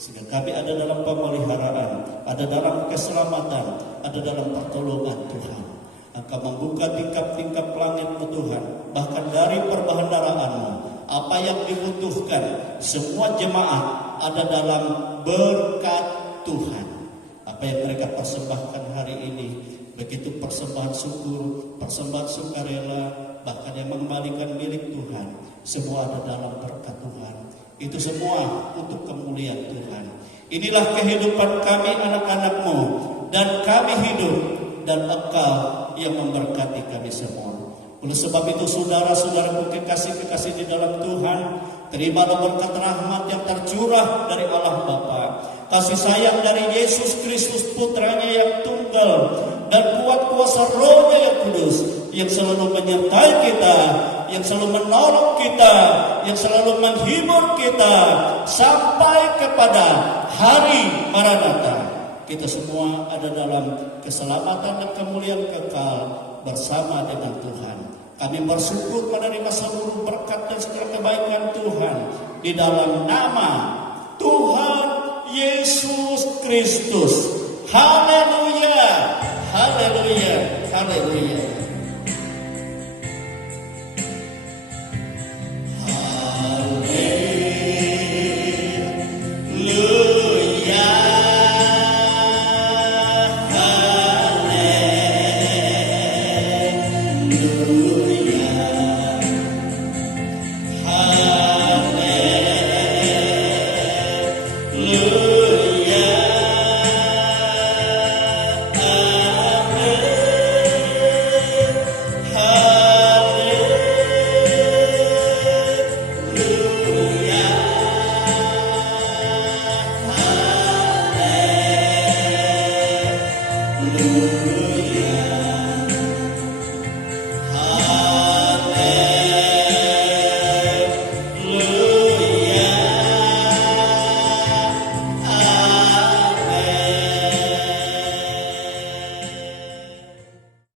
Sehingga kami ada dalam pemeliharaan, ada dalam keselamatan, ada dalam pertolongan Tuhan. Engkau membuka tingkap-tingkap langit-Mu Tuhan, bahkan dari perbendaharaan-Mu, apa yang dibutuhkan semua jemaat ada dalam berkat Tuhan. Apa yang mereka persembahkan hari ini, begitu persembahan syukur, persembahan sukarela, bahkan yang mengembalikan milik Tuhan, semua ada dalam berkat Tuhan. Itu semua untuk kemuliaan Tuhan. Inilah kehidupan kami anak-anak-Mu, dan kami hidup, dan Engkau yang memberkati kami semua. Oleh sebab itu saudara-saudaraku kekasih-kekasih di dalam Tuhan, terimalah berkat rahmat yang tercurah dari Allah Bapa, kasih sayang dari Yesus Kristus Putranya yang tunggal, dan kuat kuasa Roh-Nya yang kudus, yang selalu menyertai kita, yang selalu menolong kita, yang selalu menghibur kita sampai kepada hari Maranatha. Kita semua ada dalam keselamatan dan kemuliaan kekal bersama dengan Tuhan. Kami bersyukur menerima seluruh berkat dan segala kebaikan Tuhan di dalam nama Tuhan Yesus Kristus. Haleluya, haleluya, haleluya. Hallelujah.